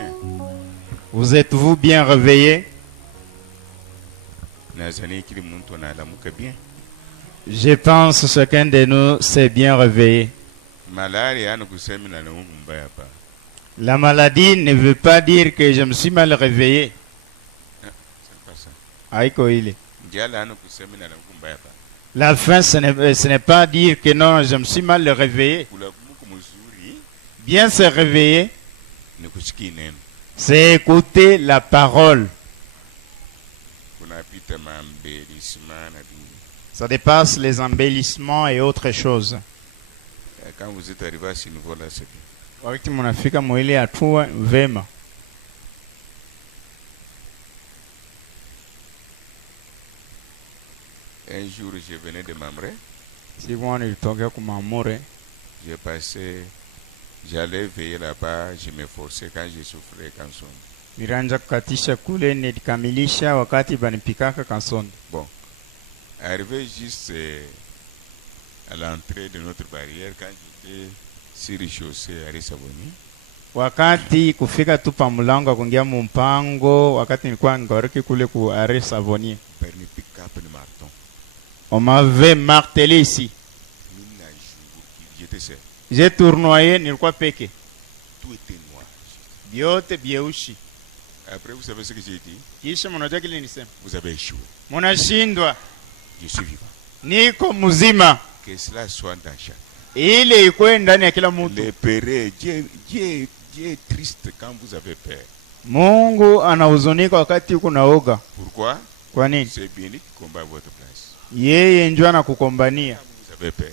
bien? Vous êtes-vous bien réveillé? Bien. Je pense que chacun de nous s'est bien réveillé. La maladie ne veut pas dire que je me suis mal réveillé. Aïko ile. La fin, ce n'est pas dire que non, je me suis mal réveillé. Bien se réveiller, c'est écouter la parole. Ça dépasse les embellissements et autres choses. Quand vous êtes arrivé à ce niveau-là, c'est bien. Wakati munafika mwili hatua vema. Un jour, je venais de Mamre. J'ai passé, j'allais veiller là-bas, je me forçais quand je souffrais canson. Bon, arrivé juste à l'entrée de notre barrière, quand j'étais sur le chaussée à Risaboni. Wakati kufika tu pa mlango kuingia mpango, wakati nilikuwa ngoriki kule ku Arrêt Savonnier. On m'avait martelé ici. J'ai tournoyé, nilikuwa peke. Tout était noir. Biote bieushi. Après, vous savez ce que j'ai dit? Kisha mnajua kile nilisema. Vous avez échoué. Mnashindwa. Je suis vivant. Niko mzima. Que cela soit dans chaque. Ile iko ndani ya kila mtu. Le Père, Dieu est triste quand vous avez peur. Mungu anahuzunika wakati uko naoga. Pourquoi? Kwa nini? C'est bien lui qui combat à votre place. Yeye ndio anakukombania. Vous avez peur.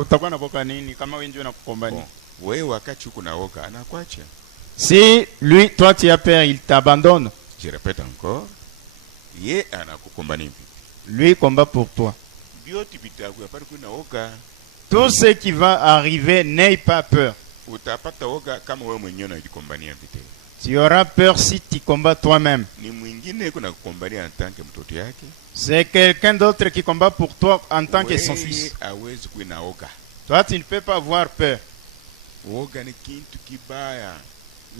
Utakuwa unapoka nini kama wewe ndio anakukombania? Bon, wewe wakati uko naoga anakuacha. Si lui, toi tu as peur, il t'abandonne. Je répète encore. Yeye anakukombania. Lui combat pour toi. Biote bitaku apart kuna oga. Tout ce qui va arriver, n'aie pas peur. Utapata oga kama wewe mwenyewe unajikombania vite. Tu auras peur si tu combats toi-même. Ni mwingine kuna kukombania en tant que mtoto yake. C'est quelqu'un d'autre qui combat pour toi en tant que son fils. Hawezi kuwa na oga. Toi, tu ne peux pas avoir peur. Oga ni kitu kibaya.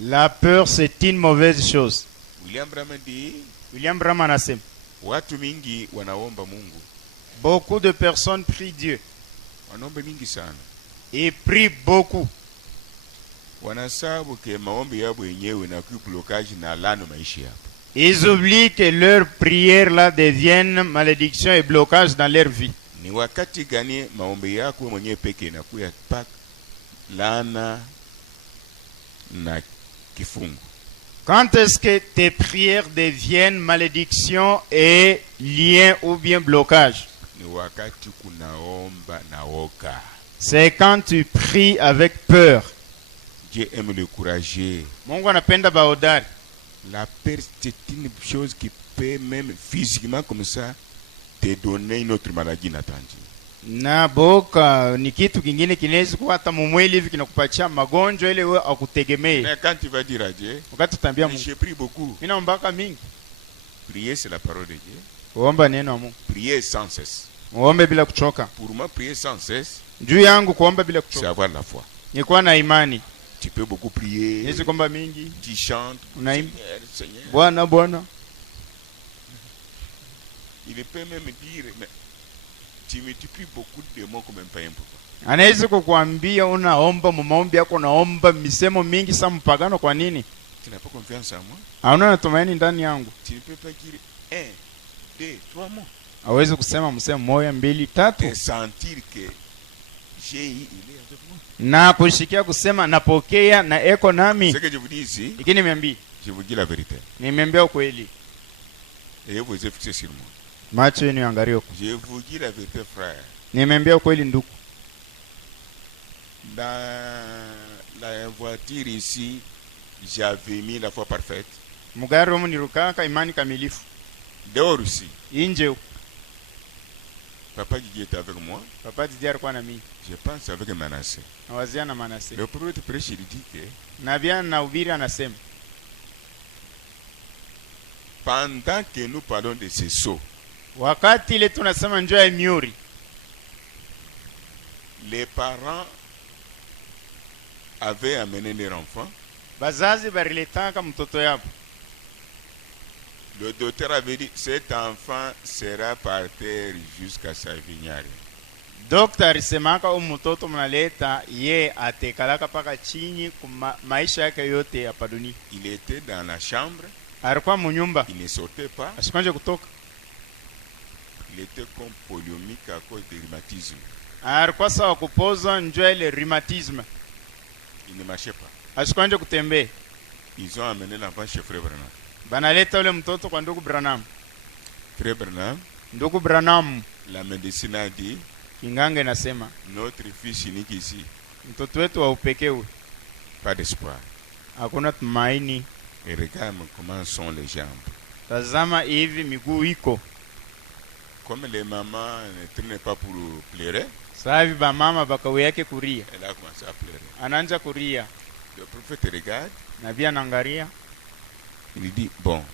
La peur, c'est une mauvaise chose. William Branham anasema, watu mingi wanaomba Mungu. Beaucoup de personnes prient Dieu. Wanaomba mingi sana. Ils prient beaucoup. Wanasabu ke maombi yabo yenyewe na ku blocage na lano maisha yabo. Ils oublient que leurs prières là deviennent malédiction et blocage dans leur vie. Ni wakati gani maombi yako mwenyewe peke na kuya pak lana na kifungu? Quand est-ce que tes prières deviennent malédiction et lien ou bien blocage? Ni wakati kunaomba na oga. C'est quand tu pries avec peur. Dieu aime le courageux. Mungu anapenda bahodari. La peur, c'est une chose qui peut même physiquement comme ça te donner une autre maladie inattendue. Na boka ni kitu kingine kinaweza kuwa hata mwili hivi kinakupatia magonjwa ile wewe akutegemee. Mais quand tu vas dire à Dieu, wakati utambia Mungu, j'ai prié beaucoup. Mimi naomba mingi. Prier c'est la parole de Dieu. Kuomba neno la Mungu. Prier sans cesse. Muombe bila kuchoka. Pour moi prier sans cesse. Juu yangu kuomba bila kuchoka. C'est avoir la foi. Ni kuwa na imani. Tu peux beaucoup prier. Yesu kuomba mingi. Tu chantes. Unaimba. Seigneur. Bwana Bwana. Il peut même dire mais tu multiplies beaucoup de mots comme un païen pour toi. Anaweza kukuambia unaomba maombi yako naomba misemo mingi sana mpagano kwa nini? Tu n'as pas confiance en moi? Hauna tumaini ndani yangu. Tu ne peux pas dire 1, 2, 3 mots. Hawezi kusema msemo moja mbili tatu. Et sentir que j'ai il est avec moi. Na kushikia kusema napokea na eko nami. Ce que je vous dis ici, ikini nimeambia, je vous dis la vérité. Nimeambia ukweli. Et vous êtes fixé sur moi. Macho yenu yaangalie huko. Je vous dis la vérité, frère. Nimeambia ukweli ndugu. Dans la voiture ici, j'avais mis la foi parfaite. Mugari humu nilukaka imani kamilifu. Dehors ici. Inje. Papa Didier était avec moi. Papa Didier alikuwa na mimi. Je pense avec Manassé. Nawazia na Manassé. Le prophète prêche, il dit que Nabia na ubiri anasema, pendant que nous parlons de ces sceaux, wakati ile tunasema njoo ya miuri, les parents avaient amené leur enfant. bazazi bariletaka mtoto yabo. Le docteur avait dit cet enfant sera par terre jusqu'à sa vignale. Dokta alisemaka mtoto mnaleta ye atekalaka paka chini maisha yake yote hapa dunia. Il était dans la chambre. Alikuwa munyumba. Il ne sortait pas. Asikwanje kutoka. Il était comme poliomyque à cause du rhumatisme. Alikuwa sawa kupoza njoo ile rhumatisme. Il ne marchait pas. Asikwanje kutembea. Ils ont amené l'enfant chez Frère Branham. Banaleta ule mtoto kwa ndugu Branham. Frère Branham. Ndugu Branham. La médecine a dit. Kinganga inasema. Notre fils unique ici. Mtoto wetu wa upekee. Pas d'espoir. Hakuna tumaini. Et regarde comment sont les jambes. Tazama hivi miguu iko. Comme les mamans ne traînent pas pour pleurer. Savi ba mama bakawe yake kuria. Elle a commencé à pleurer. Ananja kuria. Le prophète regarde. Nabii anaangalia. Il dit bon.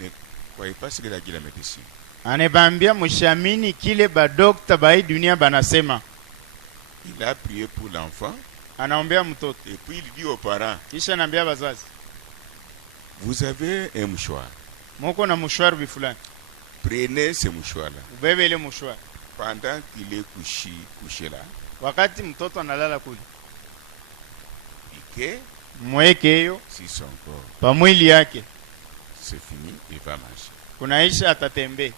Ne croyez pas ce que a dit la médecine. Anebambia mushamini kile ba dokta ba hii dunia banasema. Il a prié pour l'enfant. Anaombea mtoto. Et puis il dit aux parents. Kisha anaambia bazazi. Vous avez un mouchoir. Moko na mouchoir bifulani. Prenez ce mouchoir là. Ubebe ile mouchoir. Pendant qu'il est couché là. Wakati mtoto analala kule. Et mweke hiyo si son corps. Pa mwili yake. C'est fini, il va marcher. Kunaisha atatembea.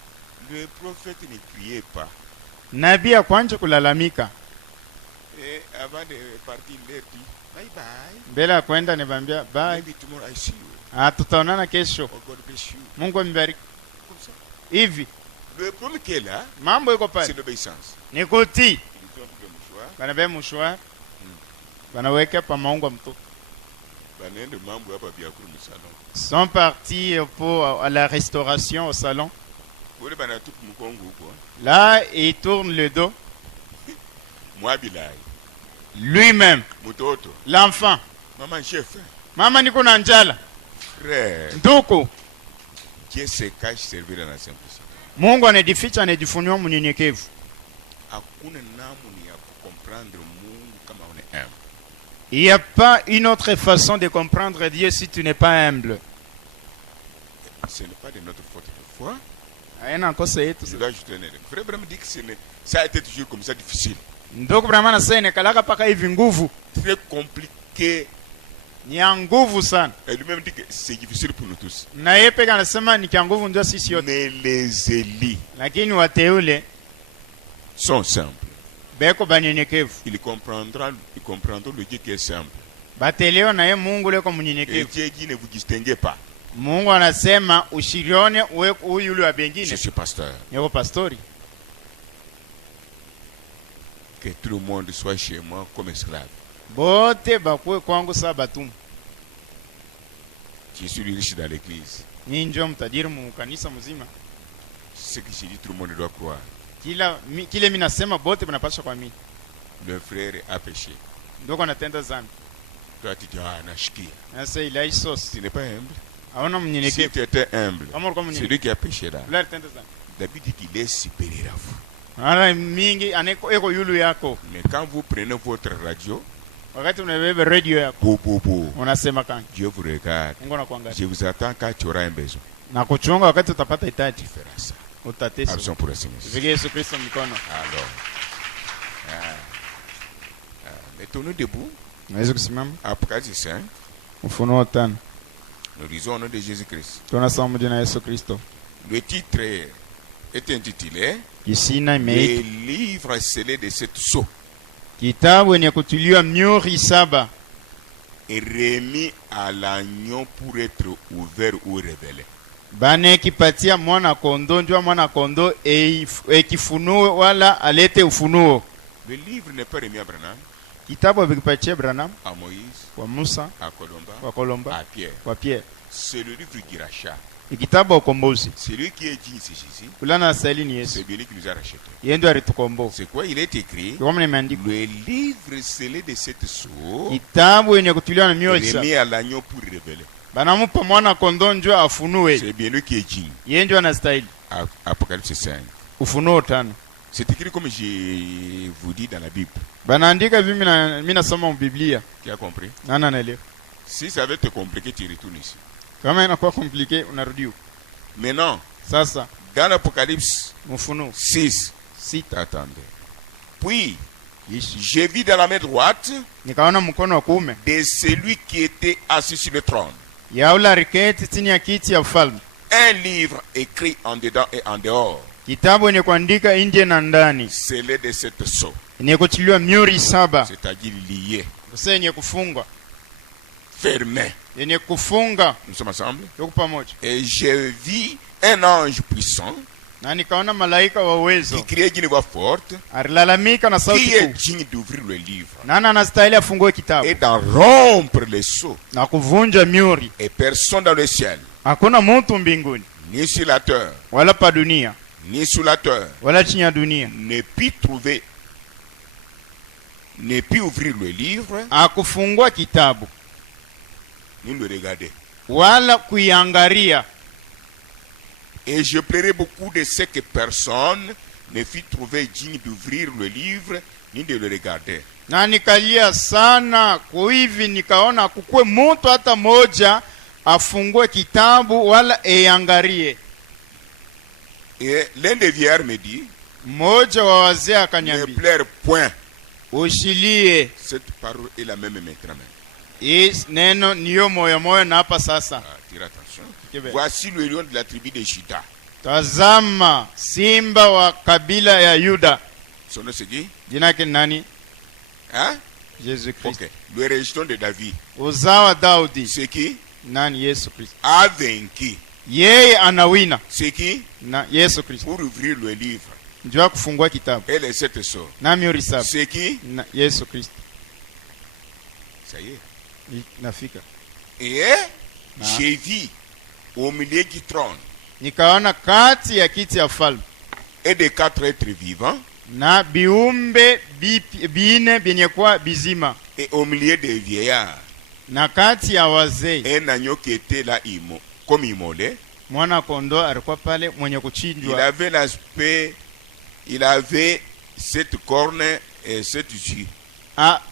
Le prophète ne criait pas. Nabii akwanje kulalamika. Et avant de partir, il leur dit bye bye. Mbele ya kwenda nibambia bye. Maybe tomorrow I see you. Tutaonana kesho. Oh, God bless you. Mungu ambariki. Comme ça. Hivi. Le problème qui est là, mambo iko pale. C'est l'obéissance. Ni kutii. Ils ont pris le mouchoir. Banabeba mouchoir. Banaweka pa maungo mtoto. Banende mambo hapa pia kule mu salon. Sont partis pour à la restauration au salon. Kule banatupa mkongo huko. Là, il tourne le dos. Mwabilai. Lui-même. Mutoto. L'enfant. Maman chef. Mama niko na njala. Frère. Nduku. Dieu se cache servir dans la simplicité. Mungu anajificha anajifunua mnyenyekevu. Hakuna namna ya comprendre Mungu kama on est humble. Il n'y a pas une autre façon de comprendre Dieu si tu n'es pas humble. Ce n'est pas de notre faute de foi. Je dois ajouter un élément. Frère Branham dit que ça a été toujours comme ça difficile. Ndugu Branham anasema kalaka paka hivi nguvu. Très compliqué. Ni ya nguvu sana. Et lui-même dit que c'est difficile pour nous tous. Na yeye pekee anasema ni kia nguvu ndio sisi yote. Mais les élits, lakini wateule sont simples. Beko banyenyekevu. Ils comprendront le Dieu qui est simple. Bateleo na yeye Mungu leko mnyenyekevu. Et Dieu dit ne vous distinguez pas. Mungu anasema ushirione uwe huyu yule wa bengine. Je suis pasteur. Yoko pastori. Que tout le monde soit chez moi comme esclave. Bote bakwe kwangu saa batumwa. Je suis riche dans l'église. Ni ndio mtajiri mu kanisa mzima. Ce que je dis, tout le monde doit croire. Kile mimi nasema bote banapaswa kuamini. Le frère a péché. Ndoko anatenda dhambi. Toi tu dis ah nashikia. Sasa ila isos. Tu n'es pas humble. Haona mnyenyekevu. Si tu étais humble. C'est lui qui a péché là. David dit qu'il est supérieur à vous. Ara mingi aneko eko yulu yako. Mais quand vous prenez votre radio, wakati unabeba radio yako, unasema kan Dieu vous regarde. Je vous attends quand tu auras un besoin. Na kuchunga wakati utapata hitaji. Tu feras ça. Utatesa. Action pour le Seigneur. Vile Yesu Kristo mikono. Alors. Mettons-nous debout. Naweza kusimama. Apocalypse 5. Ufunuo 5. Nous lisons au nom de Jésus-Christ. Tunasoma jina la Yesu Kristo. Le titre est intitulé Les livres scellés de cette sceau. Kitabu yenye kutuliwa mihuri 7. Et remis à l'agneau pour être ouvert ou révélé. Bane kipatia mwana kondo njua mwana kondo kifunuo wala alete ufunuo. Le livre n'est pas remis à Branham. Kitabu abikipatia Branham. À Moïse. Kwa Musa. À Colomba. Kwa Colomba. À Pierre. Kwa Pierre. C'est le livre qui rachète. Kitabu ukombozi. Celui qui est dit c'est Jésus. Kulana asali ni Yesu. C'est lui qui nous a racheté. Yeye ndio alitukomboa. C'est quoi il est écrit? Le livre scellé de cette sceau. Kitabu yenye kutuliwa na mioyo saba. Remis à l'agneau pour révéler. Banamupa mwana kondoo njoo afunue. C'est bien lui qui est dit. Yeye ndio anastahili. Apocalypse 5. Ufunuo 5. C'est écrit comme je vous dis dans la Bible. Banaandika hivi mimi nasoma Biblia. Tu as compris? Nana naelewa. Si ça va te compliquer, tu retournes ici. Kama inakuwa compliqué unarudi huko. Maintenant, Sasa dans l'Apocalypse Ufunuo 6, 6 attendez. Puis, j'ai vu dans la main droite nikaona mkono wa kuume de celui qui était assis sur le trône ya ule aliketi chini ya kiti ya ufalme un livre écrit en dedans et en dehors, kitabu yenye kuandika nje na ndani, scellé de cette sceau, yenye kuchiliwa mihuri 7, c'est-à-dire lié, sasa yenye kufungwa, fermé. yenye kufunga. Nous sommes ensemble. Tuko pamoja. Et j'ai vu un ange puissant Na nikaona malaika wa qui uwezo criait d'une voix forte, alilalamika na sauti qui est kuu, digne d'ouvrir le livre nani anastahili afungue kitabu et d'en rompre les sceaux. na kuvunja mihuri. Et personne dans le ciel, Hakuna mtu mbinguni ni sur la terre, wala pa dunia ni sous la terre, wala chini ya dunia ne put ouvrir le livre, akufungua kitabu ni le regarder. wala kuiangalia. Et je plairais beaucoup de ce que personne ne fut trouvé digne d'ouvrir le livre, ni de le regarder. Na nikalia sana kwa hivi, nikaona kukwe mtu hata moja afungue kitabu wala eiangalie. Et l'un des vieillards me dit, Mmoja wa wazee ne akaniambia, pleure point. ushilie, Cette parole est la même maintenant. hii neno niyo moyo moyo. Na hapa sasa Tire attention. Kibe. Voici le lion de la tribu de Juda. tazama simba wa kabila ya Yuda. Son nom c'est dit, Jina yake ni nani? hein? Yesu Kristo. Ok. Le rejeton de David. Uzao wa Daudi. C'est qui? Nani? Yesu Kristo. A vaincu. Yeye anawina C'est qui? na Yesu Kristo Pour ouvrir le livre. njoo kufungua kitabu Et les 7 sceaux. na mihuri 7 C'est qui? na Yesu Kristo. Ça y est. Nafika Et j'ai vu au milieu du trône nikaona kati ya kiti ya falme et des 4 êtres vivants, na biumbe bine vyenye kuwa bizima, et au milieu des vieillards, na kati ya wazee un agneau qui était là comme immolé. mwana kondoo alikuwa pale mwenye Il kuchinjwa. avait l'aspect, il avait 7 cornes et 7 yeux,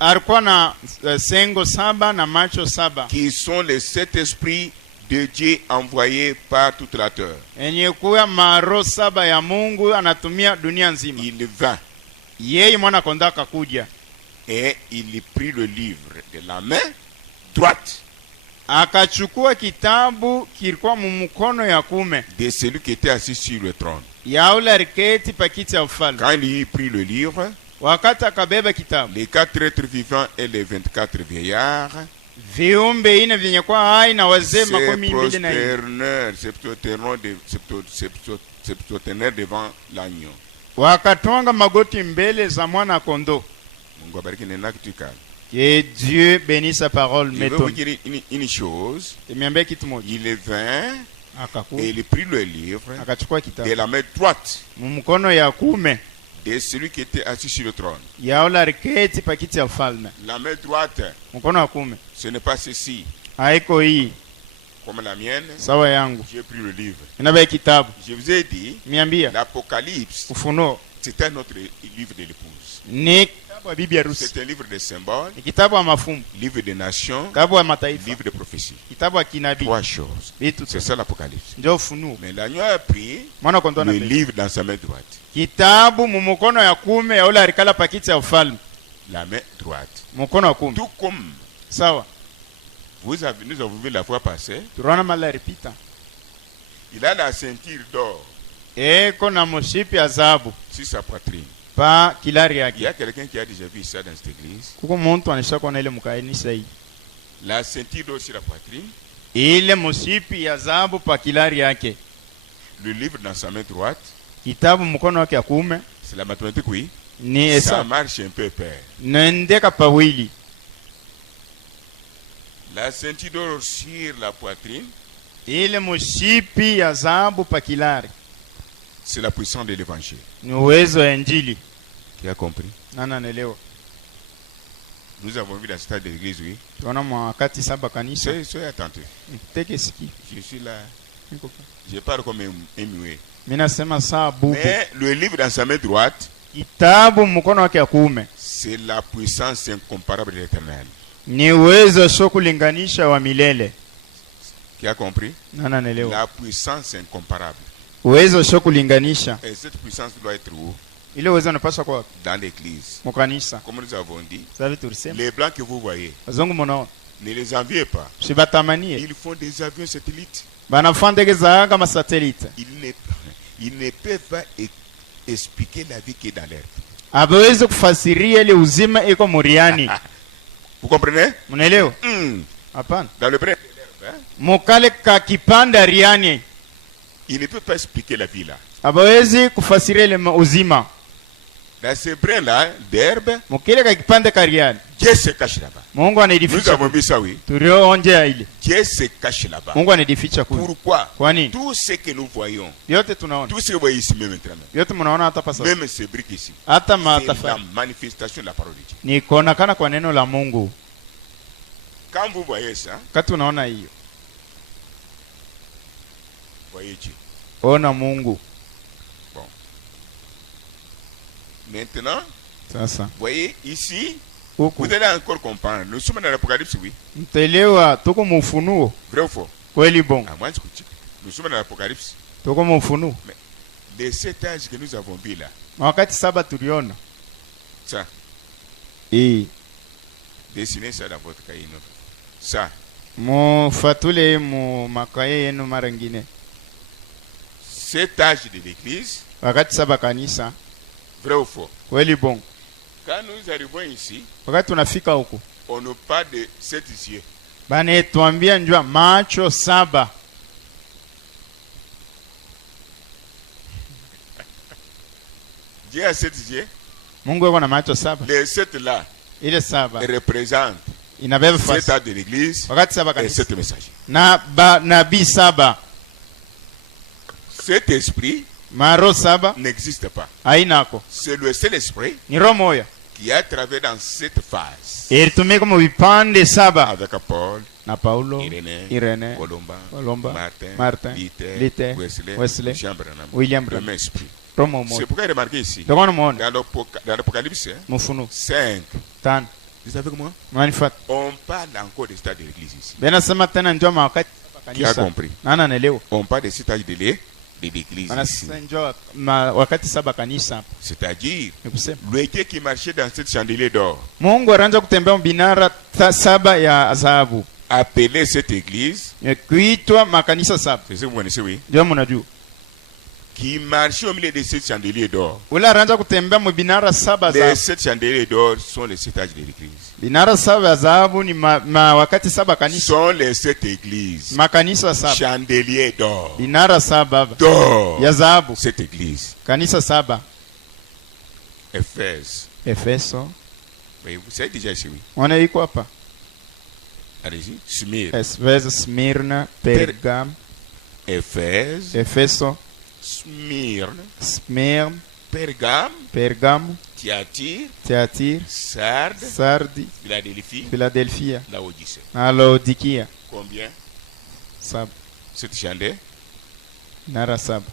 Alikuwa na sengo 7 na macho 7 qui sont les 7 esprits de Dieu envoyés par toute la terre. yenye kuwa maro 7 ya Mungu anatumia dunia nzima. Il vint Yeye mwana kondoo akakuja et il prit le livre de la main droite akachukua kitabu kilikuwa mumukono ya kume de celui qui était assis sur le trône. ya ule aliketi pa kiti ya ufalme. Quand il eut pris le livre, Wakati akabeba kitabu, les 4 êtres vivants et les 24 vieillards viumbe ine vyenye kwa hai na wazee se 24 septuagénaires devant l'agneau. wakatwanga magoti mbele za mwana kondoo. Mungu abariki neno lake tukale. Que Dieu bénisse sa parole. Je vais vous Mettons. dire une chose. Niambia kitu moja. Il vint et Akakuja il prit le livre akachukua de kitabu la main droite mumukono ya kume de celui qui était assis sur le trône. ya ule aliketi pa kiti ya ufalme. La main droite, Mkono wa kume ce n'est pas ceci, haiko hii comme la mienne. sawa yangu, J'ai pris le livre. inabeba kitabu. Je vous ai dit, Niambia l'Apocalypse, Ufunuo c'est un autre livre de l'épouse. ni kitabu ya bibi harusi, C'est un livre de symboles, ni kitabu ya mafumbo, livre des nations, kitabu ya mataifa, livre de prophétie. kitabu ya kinabii. 3 choses. Vitu C'est ça l'Apocalypse. ndio Ufunuo. Mais l'agneau a pris Mwana kondoo le anabeba livre dans sa main droite. kitabu mumukono ya kume ya ule alikala pa kiti ya ufalme, La main droite. mkono wa kume. Tout comme Sawa, nous avons vu la fois passée, tunaona mala ripita il a la ceinture d'or eko na mshipi ya dhahabu sur sa poitrine. pa kilari Il y yake. a quelqu'un qui a déjà vu ça dans cette église. Kuko muntu anisha kuona ile mkanisa hii, La ceinture d'or sur la poitrine, ile mshipi ya dhahabu pa kilari yake, le livre dans sa main droite. kitabu mkono wake ya kume. C'est la mathématique, oui. Ni Ça esa marche un peu père. nendeka pawili, La ceinture d'or sur la poitrine, ile mshipi ya dhahabu pa kilari c'est la puissance de l'évangile. ni uwezo wa Injili. Qui a compris? Nana naelewa. Nous avons vu dans ce stade de l'église, oui. Tunaona mwakati 7 kanisa. Soyez attentifs. Teke siki. Je suis là. Niko pa. Je parle comme un muet. Mina sema saa bubu. Mais le livre dans sa main droite, Kitabu mkono wake wa kuume c'est la puissance incomparable de l'Éternel. ni uwezo sio kulinganisha wa milele. Qui a compris? Nana naelewa. La puissance incomparable. Uwezo sio kulinganisha. Et cette puissance doit être où? Ile uwezo unapaswa kwa Dans l'église. mkanisa. Comme nous avons dit, Sasa tulisema les blancs que vous voyez, wazungu mnaona ne les enviez pas. sibatamanie. Ils font des avions satellites. Banafanya ndege za kama satellite. Ils ne peuvent pas expliquer la vie qui est dans l'air. Hawezi kufasiria ile uzima iko muriani. Vous comprenez? Mnaelewa? Hmm. Hapana. Dans le brin, hein? Mukale ka kipanda riani. Il ne peut pas expliquer la vie là. Hawezi kufasiria ile uzima. Dans ce brin-là d'herbe, Mukile ka kipanda ka riani. Dieu se cache là-bas. Mungu Nous anaidificha. avons vu ça, oui. Tulioonje ile. Dieu se cache là-bas. Mungu anaidificha kule. Pourquoi? Kwa nini? Tout ce que nous voyons, Yote tunaona. tout ce que vous voyez ici même maintenant, Yote mnaona hata pasa. même ces briques ici, Hata c'est matafa. la manifestation de la parole de Dieu. Ni kuonekana kwa neno la Mungu. Quand vous voyez ça, Kati unaona hiyo. voyez Dieu. Ona Mungu. Maintenant, Sasa. voyez ici, Huku. vous allez encore comprendre. Nous sommes dans l'Apocalypse, oui. Mtelewa tuko mu ufunuo. Vrai ou faux? Kweli bon. Ah, moi, je dis, nous sommes dans l'Apocalypse. Tuko mu ufunuo. Les 7 âges que nous avons vus là, Wakati saba tuliona. ça, dessinez ça dans votre cahier. Non? Ça, Mufatule mu makaye yenu mara ngine. 7 âges de l'église, Wakati saba kanisa. vrai ou faux? Kweli bon. Quand nous arrivons ici, Wakati tunafika huko. on nous parle de 7 yeux. Bana tuambia njua macho saba. Dieu a 7 yeux. Mungu yuko na macho saba. Les 7 là Ile saba représentent inabeba 7 fasi. âges de l'église Wakati saba et kanisa. 7 messagers. Na nabii saba. Cet esprit Maro saba n'existe pas. hainako. C'est le seul esprit Ni roho moja. qui a travaillé dans cette phase Ilitumika mu vipande saba avec Paul, na Paulo, Irene, Colomba, Martin, Luther, Wesley, Jean Branham. William Le Branham. même esprit. Roho C'est moja. pourquoi remarquez ici, Ndio muone dans l'Apocalypse hein, mufunuo 5, 5. vous êtes avec moi? Manifat. On parle encore des stades de l'église ici. Bena sema tena njoo wakati saba Qui a kanisa. compris? Nana naelewa. On parle des stades de l'église Bana ici. sema njoo wakati saba kanisa. C'est-à-dire, Ni kusema le Dieu qui marchait dans cette chandelier d'or, Mungu anaanza kutembea binara saba ya dhahabu. appelait cette église, Kuitwa makanisa saba. c'est ce que vous connaissez, oui, Ndio mnajua. qui marchait au milieu de cette chandelier d'or. Ule anaanza kutembea mu binara saba Les za 7 chandeliers d'or sont les 7 âges de l'église. binara saba ya dhahabu ni wakati saba kanisa. Sont les 7 églises. Makanisa saba. Chandeliers d'or. Binara saba D'or. ya dhahabu. Cette église. Kanisa saba. Éphèse. Efeso. Oui, vous savez déjà ici, oui. Ona iko hapa. Allez-y. Smyrne. Efeso, Smyrna, Pergam, Éphèse. Efeso, Smyrne. Smyrne, Pergame. Pergamo, Thyatire. Thyatire, Sardes. Sardi, Philadelphie. Philadelphia, Laodicée. na Laodikia. Combien? Saba. Cette chandelle. Nara saba.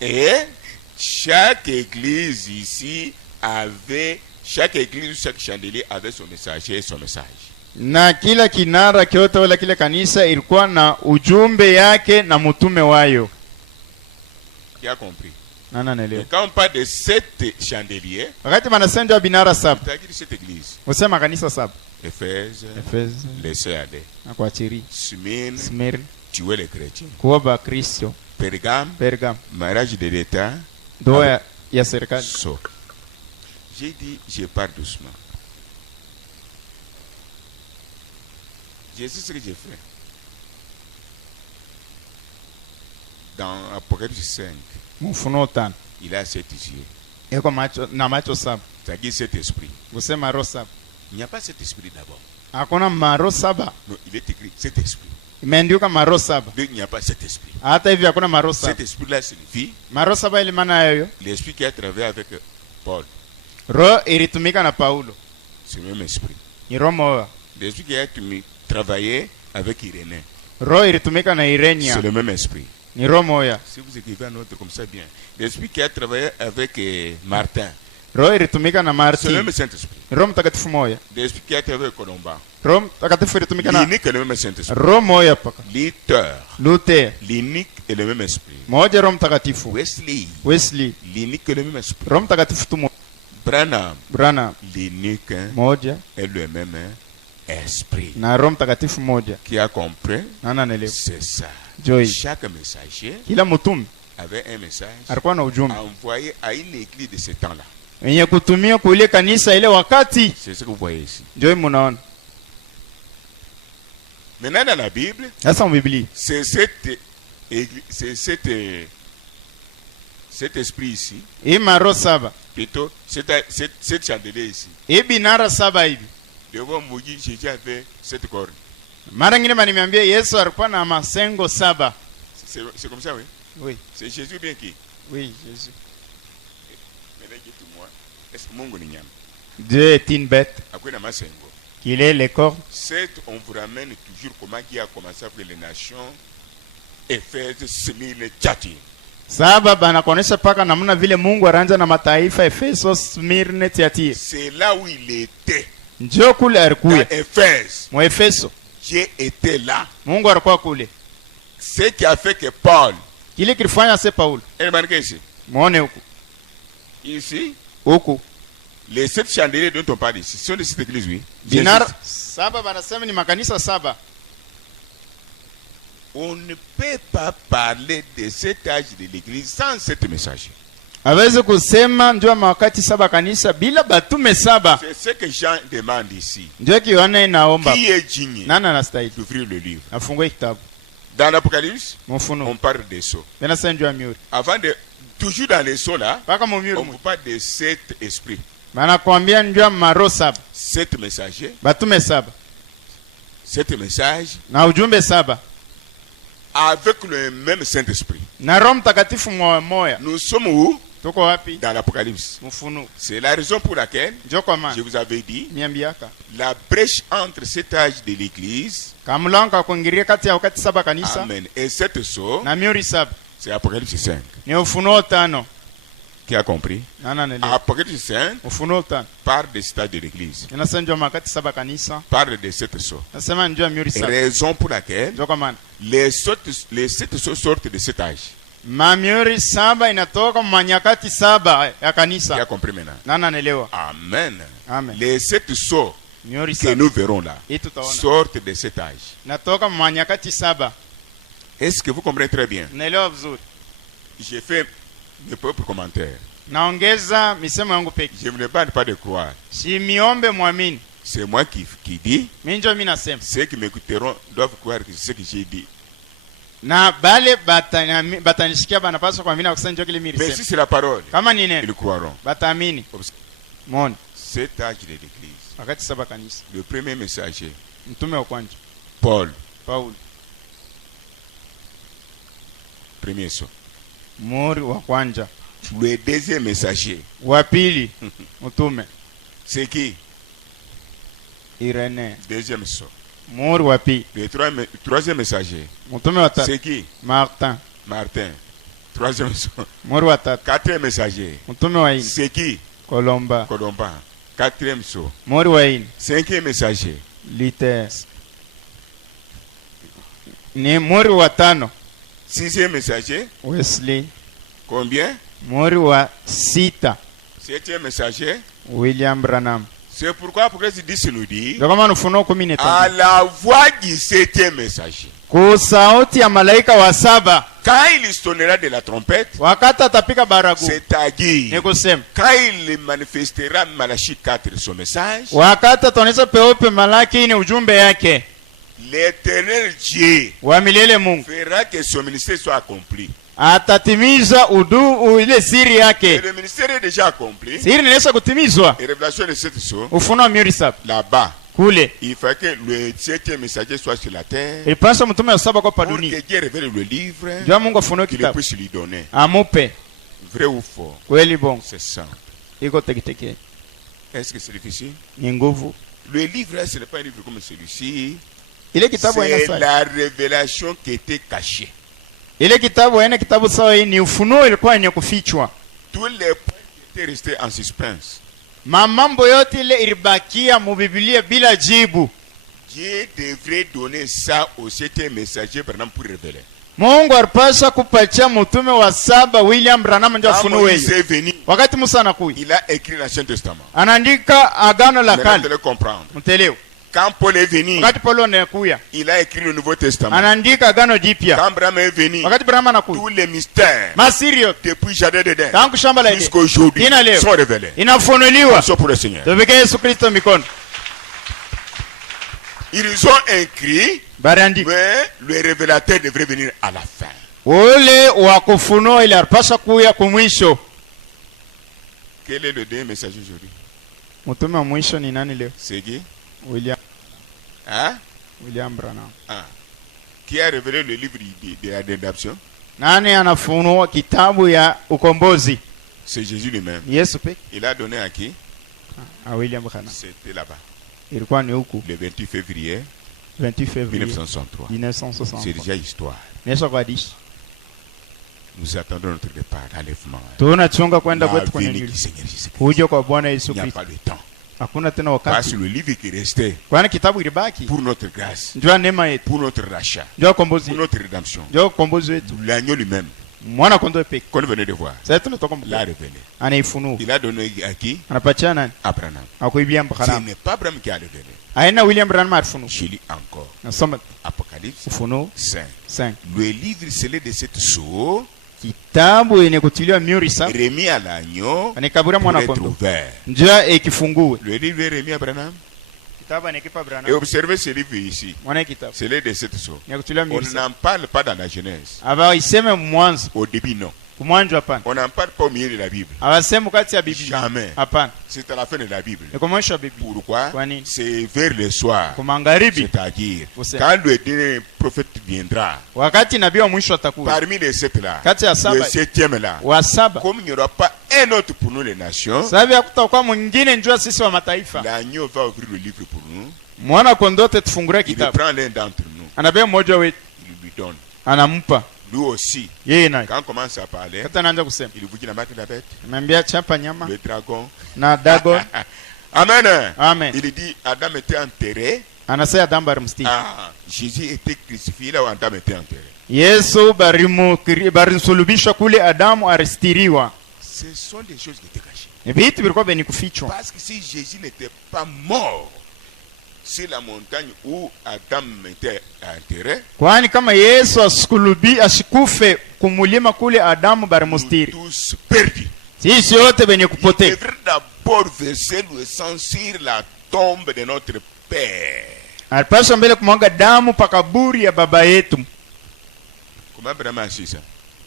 Et chaque église ici avait, chaque église, chaque chandelier avait son messager et son message. Na kila kinara kyote wala kila kanisa ilikuwa na ujumbe yake na mtume wayo. Qui a compris? Nana Et naelewa. quand on parle de 7 chandeliers, Wakati wanasema binara saba, c'est-à-dire cette église, usema kanisa saba. Éphèse, Efeso, les CAD, na kuachiri, Smyrne, Smyrna, tuer les chrétiens, kuwa Bakristo, Pergame, Pergam, mariage de l'État, ndoa ya serikali. so. J'ai dit, je pars doucement. Je sais ce que j'ai fait. Dans Apocalypse 5, Mfunuo 5. il a 7 yeux. Eko macho na macho saba. C'est-à-dire cet esprit. Kusema roho saba. Il n'y a pas cet esprit d'abord. Hakuna maro saba. Non, il est écrit cet esprit. Imeandikwa maro saba. Donc il n'y a pas cet esprit. Hata hivi hakuna maro Cet saba. esprit-là signifie Maro saba ile maana yayo. l'esprit qui a travaillé avec Paul. Roho ilitumika na Paulo. C'est le même esprit. Ni roho moja. L'esprit qui a travaillé avec Irénée. Roho ilitumika na Irenia. C'est le même esprit. ni roho moya. Si vous écrivez un autre comme ça, bien. L'esprit qui a travaillé avec Martin, Roho ilitumika na c'est le Martin, même Saint-Esprit. Roho Mtakatifu moya. L'esprit qui a travaillé avec Colomba, Roho Mtakatifu ilitumika na l'unique est le même Saint-Esprit. roho moya paka. Luther, Luther l'unique est le même esprit. moja, Roho Mtakatifu. Wesley, Wesley l'unique est le même esprit. Roho Mtakatifu tu moja. Branham, Branham l'unique moja est le même esprit. na Roho Mtakatifu moja. Qui a compris? Nana nelewa. C'est ça. Joy. Chaque messager Kila mtume avait un message alikuwa na ujumbe envoyé à une église de ce temps-là. wenye kutumia kuile kanisa ile wakati. C'est ce que vous voyez ici. Joy, munaona Maintenant, dans la Bible, sasa mbiblia c'est cet esprit ici, hii maro saba, plutôt cette chandelier ici. hii binara saba hivi. Devant Moïse, Jésus avait cette corne. Mara ngine maniambia Yesu alikuwa na masengo saba. C'est comme ça, oui? Oui, C'est Jésus bien qui? oui, Jésus. Maintenant, dites-moi, est-ce que Mungu ni nyama? Dieu est une bête, Après, na masengo. qu'il est le corps. Certes, on vous ramène toujours comment il a commencé avec les nations. Éphèse, Smyrne, Thyatire. Saba banakonesha paka namna vile Mungu aranja na mataifa Efeso, Smirne, Tiatira. C'est là où il était. Njoo kule Dans alikuya. Éphèse, Mu Efeso, Dieu était là. Mungu alikuwa kule. Ce qui a fait que Paul, Kile kilifanya se Paulo. elle m'a marqué ici. Muone huku. Ici, Huku. les 7 chandeliers dont on parle ici sont de cette église, oui. Binara Jésus. saba banasema ni makanisa saba. On ne peut pas parler de cet âge de l'église sans cet message. Hawezi kusema njoo wakati saba kanisa bila batume saba. C'est ce que Jean demande ici. Njoo kiona inaomba. Qui est digne Nani anastahili? d'ouvrir le livre? Afungue kitabu. Dans l'Apocalypse, Mfunuo. on parle des sceaux. Bena sasa njoo amuri. Avant de, toujours dans les sceaux là, Paka on mumuri. vous parle de 7 esprits. Banakwambia njoo maro saba. 7 messagers, Batume saba. 7 messages Na ujumbe saba. avec le même Saint-Esprit. Na Roho Mtakatifu moya. Nous sommes où? Tuko wapi? Dans l'Apocalypse. Mfunuo. C'est la raison pour laquelle Njoo kwa maana. je vous avais dit Niambiaka. la brèche entre cet âge de l'église, Kamlango kuingilia kati ya wakati saba kanisa amen, et cette sceau, na miuri saba. c'est Apocalypse 5. Ni Ufunuo 5. Qui a compris? Nana nele. Apocalypse 5 Ufunuo 5. parle des stades de l'église, Inasema njoo makati saba kanisa. parle de cette sceau. Nasema njoo miuri saba. Raison pour laquelle Njoo kwa maana. les 7 sceaux sortent de cet âge. Mamiuri saba inatoka manyakati saba ya Qui a kanisa. compris maintenant? Nana nelewa. Amen. Amen. Les 7 sceaux Miuri que saba. nous verrons là Hii tutaona. sortent de cet âge. Natoka manyakati saba. Est-ce que vous comprenez très bien? Naelewa vizuri. J'ai fait mes propres commentaires. Naongeza misemo yangu peke. Je ne me demande pas de croire. Si miombe muamini. C'est moi qui dis. Mimi njoo mimi nasema. Ceux qui m'écouteront doivent croire que c'est ce que j'ai dit. Na bale batanishikia banapaswa kuamini na kusema njoo kile mimi Mais nisema. si c'est la parole, Kama ni neno ils croiront. bataamini. Muone. Cet âge de l'église, Wakati saba kanisa. le premier messager, Mtume wa kwanza Paul, Paulo. premier sceau. Muri wa kwanza. Le deuxième messager, Wa pili mtume c'est qui? Irene. Deuxième sceau. Muri wa pili Le troisième messager, mtume wa tatu c'est qui? Martin. Martin. Troisième sceau. Muri wa tatu Quatrième messager, mtume wa ine c'est qui? Kolomba. Colomban. Quatrième sceau. Muri wa ine Cinquième messager, Luther. Ni muri wa tano sixième messager, Wesley. combien? Muri wa sita Septième messager. William Branham. C'est pourquoi Apocalypse nous dit, Ndio kama Ufunuo 10 à la voix du septième messager, kwa sauti ya malaika wa saba quand il sonnera de la trompette, wakati atapika baragu, c'est-à-dire ni kusema quand il manifestera Malachie 4 son message, wakati ataonyesha peupe Malaki ni ujumbe yake l'éternel Dieu wa milele, Mungu fera que son ministère soit accompli. atatimiza ile siri Et yake. le ministère est déjà accompli. Siri inaweza kutimizwa. Et révélation de cette sceau, Ufunuo miuri saba là-bas, kule il faut que le septième messager soit sur la terre ilipaswa mtume wa saba kwa pour dunia, que Dieu révèle le livre, ndio Mungu afunue qu'il kitabu puisse lui donner. amupe Vrai ou faux? kweli bongo, C'est simple. iko teketeke, Est-ce que c'est difficile? ni nguvu. Le livre, ce n'est pas un livre comme celui-ci. Ile kitabu haina C'est swali, la révélation qui était cachée. Ile kitabu aina kitabu sawa hii ni ufunuo ilikuwa yenye kufichwa. Tous les points qui étaient restés en suspense. Mambo yote ile ilibakia mu Biblia bila jibu. Dieu devrait donner ça au 7e messager Branham pour révéler. Mungu alipasha kupatia mtume wa 7 William Branham ndio afunue hiyo. Wakati Musa anakuja, il a écrit l'Ancien Testament. Anaandika agano la kale. Vous allez comprendre. Mteleo. Quand Paul est venu, Wakati Paulo anakuja, il a écrit le Nouveau Testament. anaandika agano jipya. Quand Branham est venu, Wakati Branham anakuja, tous les mystères masiri yote depuis Jardin d'Éden tangu shamba la Edeni jusqu'à aujourd'hui ina leo sont révélés. inafunuliwa. Sont pour le Seigneur. Tupeke Yesu Kristo mikono. Ils ont écrit, Barandi. mais le révélateur devrait venir à la fin. Ule wa kufunua ile alipasha kuya kumwisho. Quel est le dernier message aujourd'hui? Mtume wa mwisho ni nani leo? C'est qui? William Branham. Ah. Qui a révélé le livre de la rédemption? Nani anafunua kitabu ya ukombozi? C'est Jésus lui-même. Yesu peke. Il a donné à qui? A William Branham. C'était là-bas. Ilikuwa ni huku. Le 28 février 28 février 1963. 1963. C'est déjà histoire. Nesha kwa dishi. Nous attendons notre départ, l'enlèvement. Tunachunga kwenda La kwetu kwenye venue nyumba. du Seigneur Jésus-Christ. Kuja kwa Bwana Yesu Il n'y a Kristo. pas de temps. Hakuna tena Parce wakati. que le livre qui restait Kwani kitabu ilibaki. pour notre grâce, Njoo neema yetu. pour notre rachat, Njoo ukombozi. pour notre rédemption, Njoo ukombozi wetu. l'agneau lui-même, Mwana kondoo peke. qu'on venait de voir, Sasa tunatoka l'a mbele. révélé. Anaifunua. Il a donné à qui? Anapatia nani? À Branham. Ako William Ce Branham. n'est pas Branham qui a révélé. Aina William Branham alifunua. Je lis encore. Nasoma Apocalypse Ufunuo 5. 5. Le livre scellé de cette sceau, Kitabu yenye kutiliwa mihuri saba. remis à l'agneau, Anikabura pour mwana être kondoo. ouvert. Njoo ikifungue. Le livre est remis à Branham. Kitabu anakipa Et Branham. observez ce livre ici. Mwana kitabu. Scellé de cette sceau. Yenye kutiliwa On mihuri saba. n'en parle pas dans la Genèse. Aba iseme mwanzo. Au début, non. Kumwanzo hapana. On n'en parle pas au milieu de la Bible. Abasemu kati ya Biblia. Jamais. Hapana. C'est à la fin de la Bible. Ni kumwisho wa Biblia. Pourquoi? Kwa nini? C'est vers le soir. Kumangaribi. C'est-à-dire, Use- quand le dernier prophète viendra, Wakati nabii wa mwisho atakuja. parmi les sept là, Kati ya saba. le septième là, Wa saba. comme il n'y aura pas un autre pour nous les nations, Sababu ya kutakuwa mwingine njoo sisi wa mataifa. l'agneau va ouvrir le livre pour nous. Mwana kondoo tufungulie Il kitabu. prend l'un d'entre nous, Anabeba mmoja wetu. il lui donne. Anampa. Lui aussi, Yeye naye. quand on commence à parler, Hata anaanza kusema. il vous dit la marque de la bête, Amembia chapa nyama le dragon. na dago. Amen. Amen. Il dit, Adam était enterré. Anasema Adamu barimstiri. Ah, Jésus était crucifié là où Adam était enterré. Yesu barimsulubishwa kule Adamu aristiriwa. Ce sont des choses qui étaient cachées. Ni vitu vilikuwa vyenye kufichwa. Parce que si Jésus n'était pas mort sur la montagne où Adam était enterré, Kwani kama Yesu asikufe kumulima kule Adamu nous barimustiri. tous perdus. Sisi yote venye Il kupotea. devrait d'abord verser le sang sur la tombe de notre Père. Alipaswa mbele kumwaga damu pa kaburi ya baba yetu. Comment Abraham a su ça?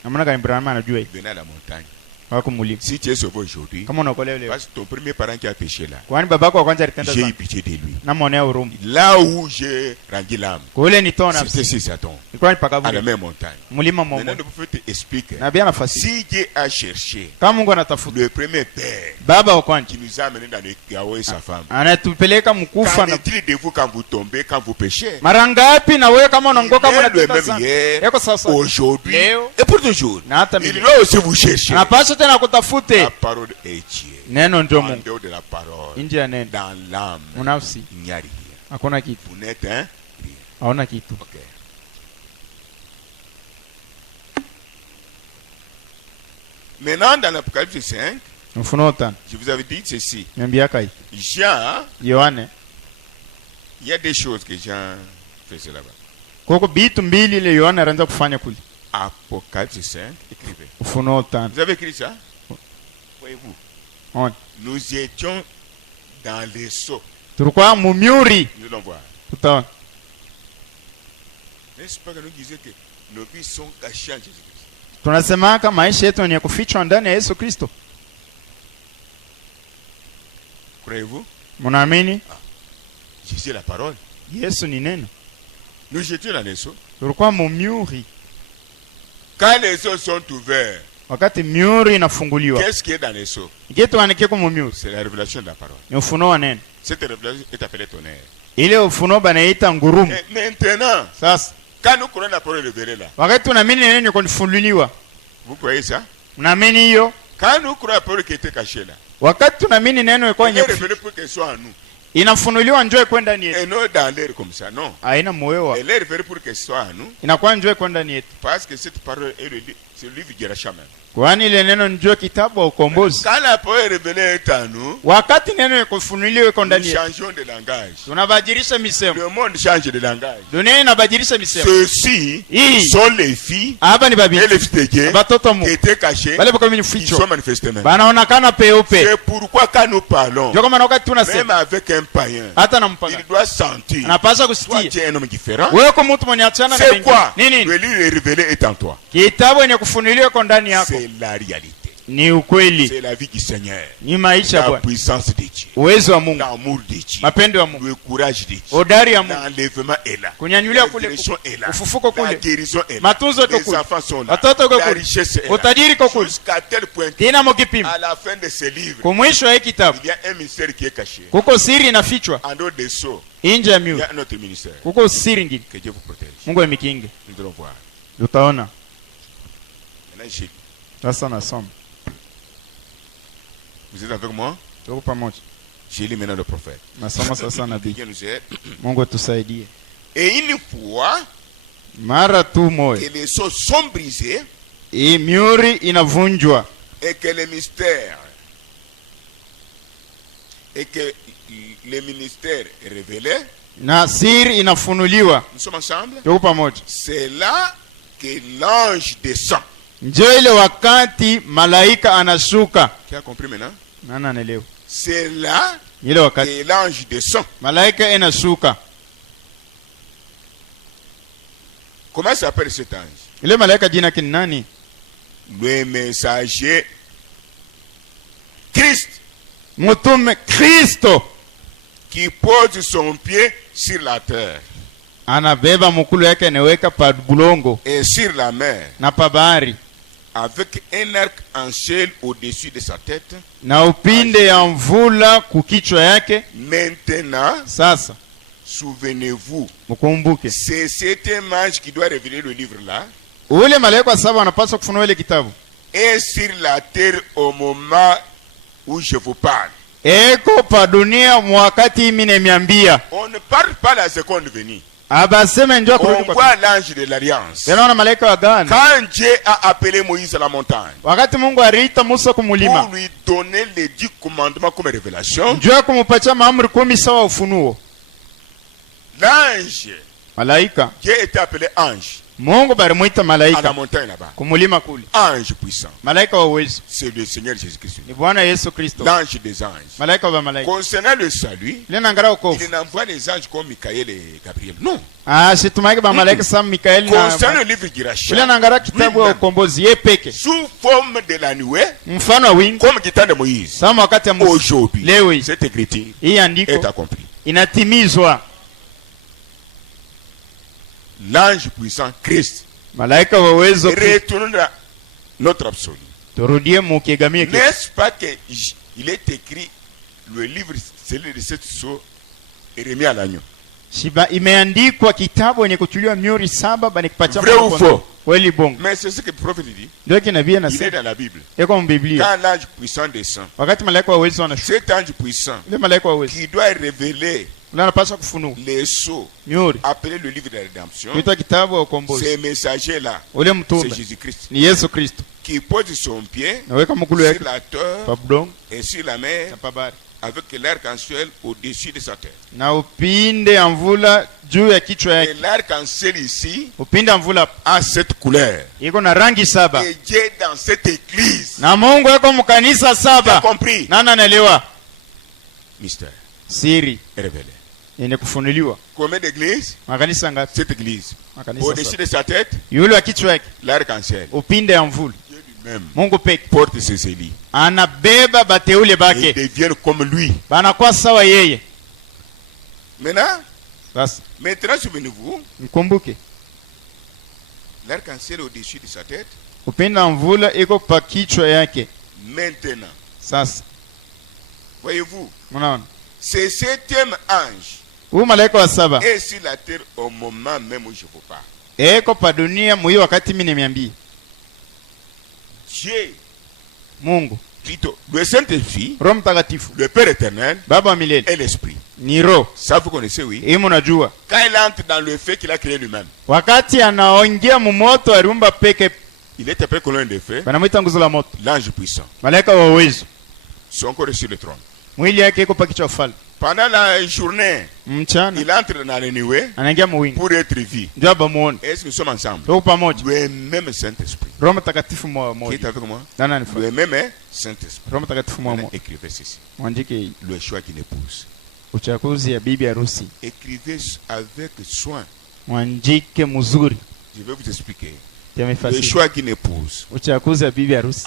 Namna gani Ibrahimu anajua hivi? Venez à la montagne. Wako mulima. Si tu es sauvé aujourd'hui, Kama unaokolewa leo. parce que ton premier parent qui a péché là, Kwani babako wa kwanza alitenda j'ai eu dhambi. pitié de lui. Namuonea huruma. Là où j'ai rendu l'âme, Kule nitona c'était sur Satan, ilikuwa ni pa à la kaburi. même montagne. Mulima Maintenant, mmoja. le prophète explique. Nabii anafasiri. Si Dieu a cherché Kama Mungu anatafuta le premier père baba wa kwanza qui nous a amenés dans le chaos et sa femme, anatupeleka mkufa qu'en na est-il de vous quand vous tombez, quand vous péchez? mara ngapi na wewe kama unaanguka kama Il est le unatenda même sana. hier, Yako sasa. aujourd'hui Leo et pour toujours. na hata Il milele. doit aussi vous chercher. Anapaswa tena kutafute. La parole est Dieu. Neno ndio En Mungu. dehors de la parole, Nje ya neno. dans l'âme, Unafsi. il n'y a rien. Hakuna kitu. Vous n'êtes un rien. Haona kitu. Ok. Maintenant, dans l'Apocalypse 5, Ufunuo 5. je vous avais dit ceci. Niambiaka hivi. Jean, Yohane. il y a des choses que Jean faisait là-bas. Kuko bitu mbili ile Yohane anaanza kufanya kule. Apocalypse 5, écrivez. Ufunuo 5. Vous avez écrit ça? Voyez-vous, On. nous étions dans les seaux. Tulikuwa mumiuri. Nous allons voir. Tutaona. N'est-ce pas que nous disions que nos vies sont cachées en Jésus-Christ? Tunasemaka maisha yetu ni kufichwa ndani ya Yesu Kristo. Croyez-vous? Mnaamini? Jésus est la parole. Yesu ni neno. Nous étions dans les seaux. Tulikuwa mumiuri. Quand les seaux sont ouverts, Wakati miuri inafunguliwa. qu'est-ce qui est dans les seaux? Kitu anike kwa mumiuri. C'est la révélation de la parole. Ni ufunuo wa neno. Cette révélation est appelée tonnerre. Ile ufunuo banaita ngurumu. Et maintenant, Sasa Quand nous croyons la parole révélée là, wakati tunaamini neno liko kufunuliwa, vous croyez ça? unaamini hiyo? Quand nous croyons la parole qui était cachée là, Wakati tunaamini neno liko elle est révélée pour qu'elle soit en nous. inafunuliwa njoo iko ndani yetu. Et non dans l'air comme ça, non. Haina moyo, Elle est révélée pour qu'elle soit en nous. inakuwa njoo iko ndani yetu. Parce que cette parole est c'est le livre de Yerachia même. Kwani ile neno njoo kitabu wa ukombozi. Quand la parole révélée est en nous, Wakati neno liko kufunuliwa iko nous ndani yetu, changeons de langage. tunabadilisha misemo. Le monde change de langage. Dunia inabadilisha misemo. Ceux-ci Hii sont les filles hapa ni et les babiti filles de Dieu batoto qui mu étaient cachées, wale bako qui mficho sont manifestées même. banaonekana peupe. C'est pourquoi quand nous parlons, Ndio kama wakati même tunasema avec un païen, hata na mpaka il doit sentir. anapaswa Toi, kusikia tu es un homme différent. wewe kwa mtu mwenye achana na C'est wengine. quoi? Nini? Le livre révélé est en toi. Kitabu yenye kufunuliwa iko ndani yako. C'est la réalité. Ni ukweli. C'est la vie du Seigneur. Ni maisha La Bwana. puissance de Dieu. Uwezo wa Mungu. L'amour de Dieu. Mapendo ya Mungu. Le courage de Dieu. Hodari ya Mungu. L'enlèvement est là. Kunyanyulia La kule. guérison est là. Ufufuko La kule. guérison est là. Matunzo yako Les kule. enfants sont là. Watoto wako La kule. richesse est là. Utajiri uko kule. Jusqu'à tel point que, Kina mkipimo. à la fin de ce livre, Kwa mwisho wa hii kitabu il y a un mystère qui est caché. kuko siri inafichwa En dehors des sceaux, nje ya il y miu. a un autre ministère. Kuko siri nyingine. Que Dieu vous protège. Mungu amikinge. Nous allons voir. Tutaona. Maintenant, j'ai- Sasa nasoma. vous êtes avec moi? Tuko pamoja. J'ai lu maintenant le prophète. Nasoma sasa nabii. Dieu nous aide. Mungu atusaidie. Et une fois Mara tu moyo. que les sceaux sont brisés Hii miuri inavunjwa et que les mystères et que le ministère est révélé, na siri inafunuliwa. nous sommes ensemble. Tuko pamoja. C'est là que l'ange descend. Njoo ile wakati malaika anashuka. Qui a compris maintenant? Nani anaelewa? C'est là Ile wakati que l'ange descend. malaika inashuka. Comment s'appelle cet ange? Ile malaika jina yake ni nani? Le messager Christ Mtume Kristo qui pose son pied sur la terre anabeba mkulu yake anaweka pa bulongo et sur la mer na pa bahari avec un arc en ciel au-dessus de sa tête. na upinde ya mvula kukichwa yake. Maintenant, Sasa souvenez-vous, mkumbuke c'est cet ange qui doit révéler le livre là ule malaika wa saba anapaswa kufunua ile kitabu. et sur la terre au moment où je vous parle. Eko pa dunia mwakati mimi nimeambia. On ne parle pas la seconde venue. Abaseme njoo On kurudi kwa. voit l'ange de l'alliance. Unaona malaika wa gani? Quand Dieu a appelé Moïse à la montagne Wakati Mungu aliita Musa kumulima. pour lui donner les 10 commandements comme révélation, Njoo kumupatia maamri 10 sawa ufunuo. l'ange, Malaika. Dieu était appelé ange Mungu balimuita à la malaika montagne là-bas. kumulima kule. Ange puissant. Malaika wa uwezo. C'est le Seigneur Jésus-Christ. Ni Bwana Yesu Kristo. L'ange des anges. Malaika wa malaika. Concernant le salut, Ile nangara ukofu. il n'envoie les anges comme Michael et Gabriel. Non. Situmaike ba malaika sa Mikaeli na. Concernant le livre Ile d'Irachia, nangara kitabu ya ukombozi yeye peke. sous forme de la nuée, Mfano wa wingu. comme du temps de Moïse, Sama wakati ya Musa. aujourd'hui, Leo hii. cette écriture Hii est andiko accomplie. inatimizwa. L'ange puissant, Christ, Malaika wa uwezo Kristo. retourne à notre absolu. Turudie mukigamie kitu. N'est-ce pas qu'il est écrit, le livre, celui de cette sceaux, est remis à l'agneau? Shiba imeandikwa kitabu yenye kuchuliwa miuri 7 banikipatia. Vrai ou faux? Kweli bongo. Mais c'est ce que le prophète dit. Ndio kinabii Il est anasema. dans la Bible. Eko mbiblia. Quand l'ange puissant descend, Wakati malaika wa uwezo anashuka. cet ange puissant Ile malaika wa uwezo. qui doit révéler Ule anapaswa kufunua. les sceaux, Miuri. appelé le livre de la rédemption, Kuitwa kitabu wa ukombozi. ces messagers-là, Ule c'est mtume Jésus-Christ, ni Yesu Kristo. qui pose son pied Naweka mkulu sur yake la terre pa budongo et sur la mer na pa bahari. avec l'arc-en-ciel au-dessus de sa tête. Na upinde ya mvula juu ya kichwa Et yake. l'arc-en-ciel ici Upinde ya mvula a cette couleur. iko na rangi 7. Et Dieu dans cette église. Na Mungu yako mkanisa Tu as 7. compris? Nani anaelewa? Mystère Siri révélé. yenye kufunuliwa. Combien d'églises? Makanisa ngapi? Cette église. Makanisa Au-dessus 7. de sa tête, Yule wa kichwa yake l'arc-en-ciel. upinde ya mvula. Dieu lui-même Mungu peke porte ses élits. anabeba bateule Ils bake. deviennent comme lui. Banakuwa sawa yeye. Sasa Maintenant, souvenez-vous, mkumbuke l'arc-en-ciel au-dessus de sa tête. upinde ya mvula iko pa kichwa yake. Maintenant, Sasa voyez-vous, mnaona? c'est 7e ange Huyu malaika wa 7 est sur la terre au moment même où je vous parle. eko pa dunia muhiyo wakati mimi nimeambia Dieu, Mungu plutôt, le Saint-Esprit, Roho Mtakatifu le Père éternel Baba wa milele et l'Esprit. ni roho. Ça, vous connaissez, oui. Hii mnajua. Quand il entre dans le feu qu'il a créé lui-même, Wakati anaongea mumoto aliumba peke, il est appelé colonne de feu, banamwita nguzo la moto, l'ange puissant. malaika wa uwezo. Son corps est sur le trône. Mwili yake iko pa kichwa ufalme. Pendant la journée, Mchana il entre dans les nuées anaingia muwingu, pour être vu. ndio bamuone. Est-ce que nous sommes ensemble? Tuko pamoja. Le même Saint-Esprit. Roho Mtakatifu Qui est moja. avec moi? Nani anifuata? Le même Saint-Esprit. Roho Mtakatifu moja. Écrivez ceci. Mwandike Le choix d'une épouse. uchaguzi ya bibi harusi. Écrivez avec soin. Mwandike mzuri. Je vais vous expliquer. Le Yamefasiri. choix d'une épouse. Uchaguzi ya bibi harusi.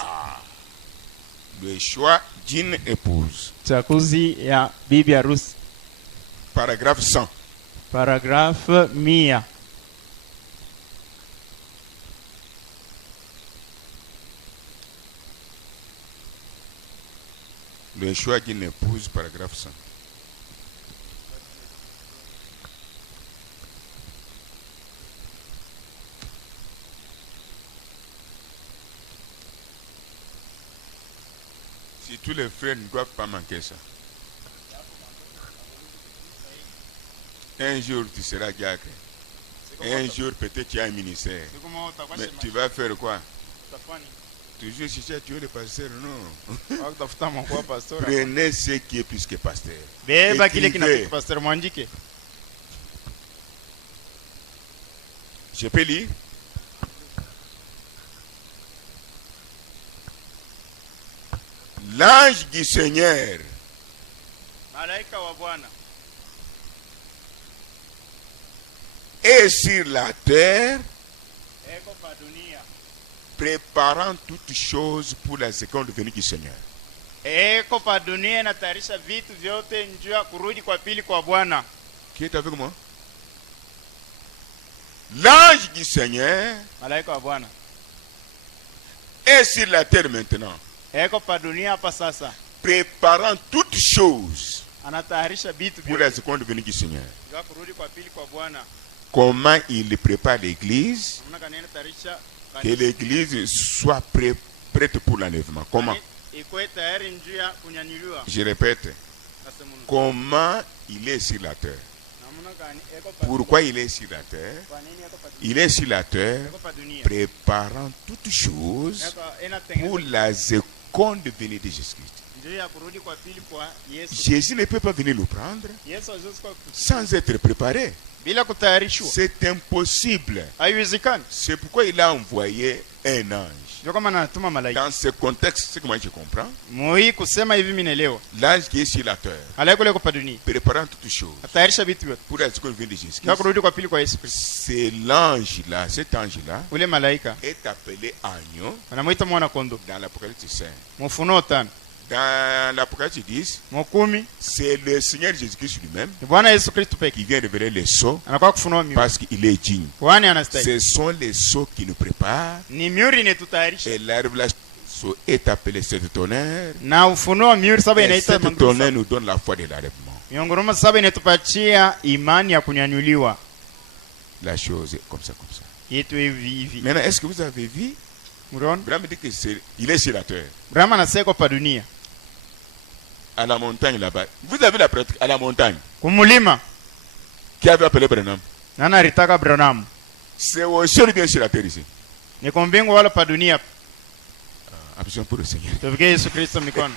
Le choix d'une épouse. Uchaguzi ya bibi harusi. Paragraphe 100. Paragrafu 100. Le choix d'une épouse, paragraphe 100. Si tous les frères ne doivent pas manquer ça. Un jour tu seras diacre. Un jour peut-être tu as un ministère. Mais tu vas faire quoi? Toujours chercher à tuer le pasteur, non. Prenez ce qui est plus que pasteur. Beba kile Écrivez. kinapita pastor, mwandike. Je peux lire? L'ange du Seigneur Malaika wa Bwana est sur la terre, eko pa dunia, préparant toutes choses pour la seconde venue du Seigneur. eko pa dunia inatayarisha vitu vyote njia kurudi kwa pili kwa Bwana. Qui est avec moi? L'ange du Seigneur Malaika wa Bwana est sur la terre maintenant, eko pa dunia hapa sasa, préparant toutes choses anatayarisha vitu pour la vyote seconde venue du Seigneur. njia kurudi kwa pili kwa Bwana. Comment il prépare l'église? Namna gani anatayarisha Que l'église soit prête pour l'enlèvement. Comment? iko tayari njia kunyanyuliwa. Je répète. Nasema Comment il est sur la terre? namna gani eko pa Pourquoi il est sur la terre? kwa nini eko pa Il est sur la terre, eko pa dunia, préparant toutes choses eko pour inatengeneza la seconde venue de Jésus-Christ. njia kurudi kwa pili kwa Yesu. Jésus ne peut pas venir le prendre Yesu hawezi kwa sans être préparé. bila kutayarishwa, C'est impossible. haiwezekani. C'est pourquoi il a envoyé un ange. Ndio kama anatuma malaika. Dans ce contexte, ce que moi je comprends, Moi kusema hivi mimi naelewa. l'ange qui est sur la terre, Malaika yule kwa dunia préparant toutes choses atayarisha vitu vyote pour la seconde venue de ndio Jésus-Christ, kurudi kwa pili kwa Yesu. c'est l'ange-là, cet ange-là, Ule malaika est appelé agneau anamuita mwana kondoo. dans l'Apocalypse 5. Mufunuo 5 Dans l'Apocalypse 10, mukumi c'est le Seigneur Jésus-Christ lui-même ni Bwana Yesu Kristo pekee qui vient révéler les sceaux anakuwa kufunua miuri, parce qu'il est digne. kwani anastahili. Ce sont les sceaux qui nous préparent Ni miuri inetutayarisha, et la révélation des sceaux est appelée cette tonnerre. na ufunuo miuri saba Et inaitwa cette mangurumo tonnerre saba. nous donne la foi de l'enlèvement. Miongoroma saba inatupatia imani ya kunyanyuliwa La chose est comme ça, comme ça. yetu hivi hivi. Maintenant, est-ce que vous avez vu? Mron Abraham dit qu'il est sur la terre, Brahma anasema kwa dunia à la montagne là-bas. Vous avez la pratique à la montagne. kumulima, Qui avait appelé Branham? nana alitaka Branham C'est au ciel bien sur la terre ici. ni kwa mbingu wala pa dunia. Appuyons pour le Seigneur. Tufikie Yesu Kristo mikono.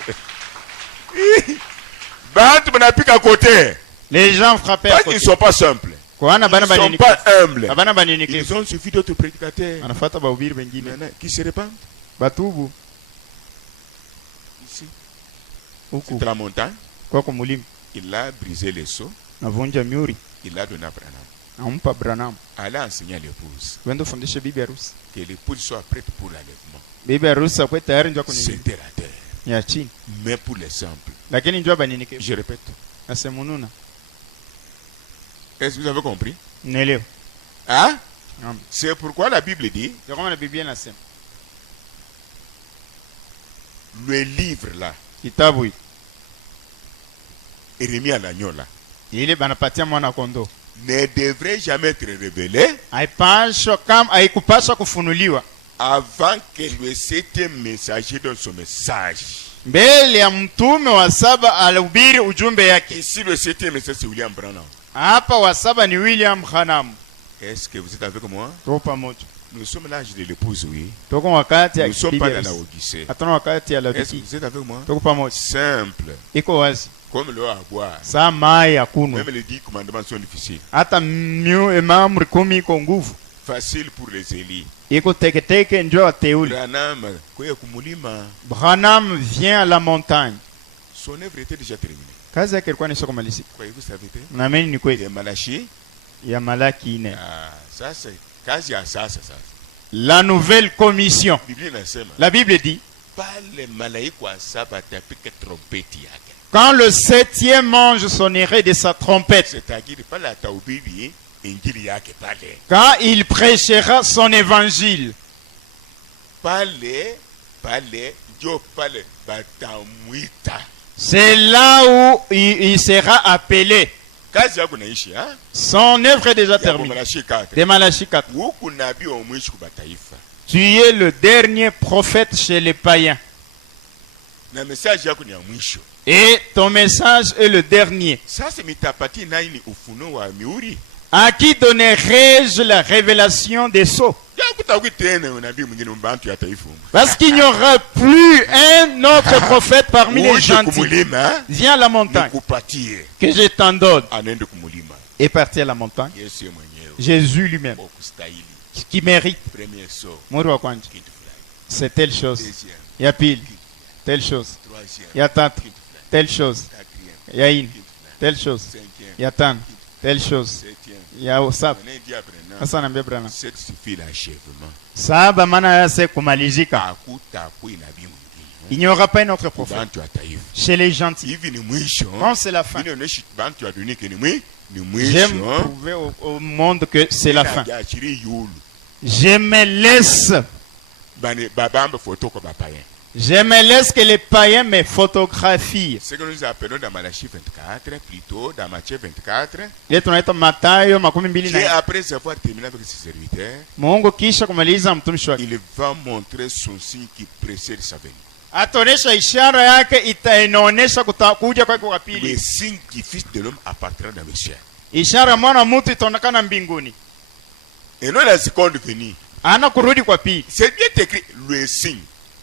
Bantu banapika à côté. Les gens frappaient à Parce qu'ils côté. ne sont pas simples. Kwa ana Ils bana ne sont banyenyekevu. pas humbles. Abana banyenyekevu. Ils ont suffi d'autres prédicateurs Anafuata bahubiri wengine. maintenant, qui se répandent Batubu ici. huku C'est la montagne. kwa kumulima. Il a brisé les seaux. Navunja miuri. Il a donné à Branham. Nampa Branham. Allez enseigner à l'épouse. Wende ufundishe bibi harusi. Que l'épouse soit prête pour l'enlèvement. Bibi harusi akwe tayari njoo kunyanyuliwa. C'était la terre. Ya chini. Mais pour les simples. Lakini njoo banyenyekevu. Je répète. Asemununa. Est-ce que vous avez compris? Naelewa. Hein? Naam. C'est pourquoi la Bible dit, Ndio kama na Biblia inasema. le livre là Kitabu hiki est remis à l'agneau là. ile banapatia mwana kondoo. ne devrait jamais être révélé haikupaswa kufunuliwa avant que le 7e messager donne son message. mbele ya mtume wa 7 alihubiri ujumbe yake. Ici le 7e messager c'est William Branham. Hapa wa 7 ni William Branham. Est-ce que vous êtes avec moi? Tuko pamoja. Nous sommes l'âge de l'épouse, oui. Tuko wakati ya Nous sommes pas dans la Odyssée. Hatuna wakati ya Est-ce que Laodikia. vous êtes avec moi? Tuko pamoja. Simple. Iko wazi. Comme l'eau à boire. Saa mai ya kunywa. Même les 10 commandements sont difficiles. Hata amri 10 iko nguvu. Facile pour les élites. Iko teketeke ndio wateule. Branham, kwa kumulima. Branham vient à la montagne. Son œuvre était déjà terminée. Kazi yake ilikuwa nisha kumalizika. Croyez-vous ça vérité? Naamini ni kweli. Ya Malachi. Ya Malaki 4. Ah, ça c'est kazi ya sasa sasa. La nouvelle commission. Biblia inasema. La Bible dit, Pale malaika wa 7 atapika trompeti yake. quand le 7e ange sonnerait de sa trompette, C'est-à-dire pale atahubiri injili yake pale. quand il prêchera son évangile, Pale ndio pale batamwita. c'est là où il sera appelé. Kazi yako naishi Son œuvre est déjà terminée. Malachi 4. De Malachie 4. Huku nabii wa mwisho kwa mataifa. Tu es le dernier prophète chez les païens. Na message yako ni ya mwisho. Et ton message est le dernier. Sasa mitapati nani ni ufunuo wa miuri? À qui donnerai-je la révélation des sceaux? Parce qu'il n'y aura plus un autre prophète parmi les gentils. Viens à la montagne, que je t'en donne. Et parti à la montagne. Jésus lui-même, qui mérite. C'est telle chose. Il y a pile. Telle chose. Il y a tant. Telle chose. Il y a une. Telle chose. Il y a tant. Telle chose. Il y a Osab. Sasa naambia Branham. Saba maana yake kumalizika. Il n'y aura pas un autre prophète. Chez les gentils. Quand c'est la fin. J'aime prouver au monde que c'est la fin. Je me laisse que les païens me photographient. Ce que nous appelons dans Malachie 24, plutôt dans Matthieu 24, Ile tunaita Mathayo 24. et après avoir terminé avec ses serviteurs, Mungu kisha kumaliza mtumishi wake, il va montrer son signe qui précède sa venue. ataonesha ishara yake itainaonesha kuja kwake kwa Le pili. signe du Fils de l'homme apparaîtra dans le ciel. Ishara mwana mtu itaonekana mbinguni. Et non la seconde venue. Ana kurudi kwa pili. C'est bien écrit, le signe.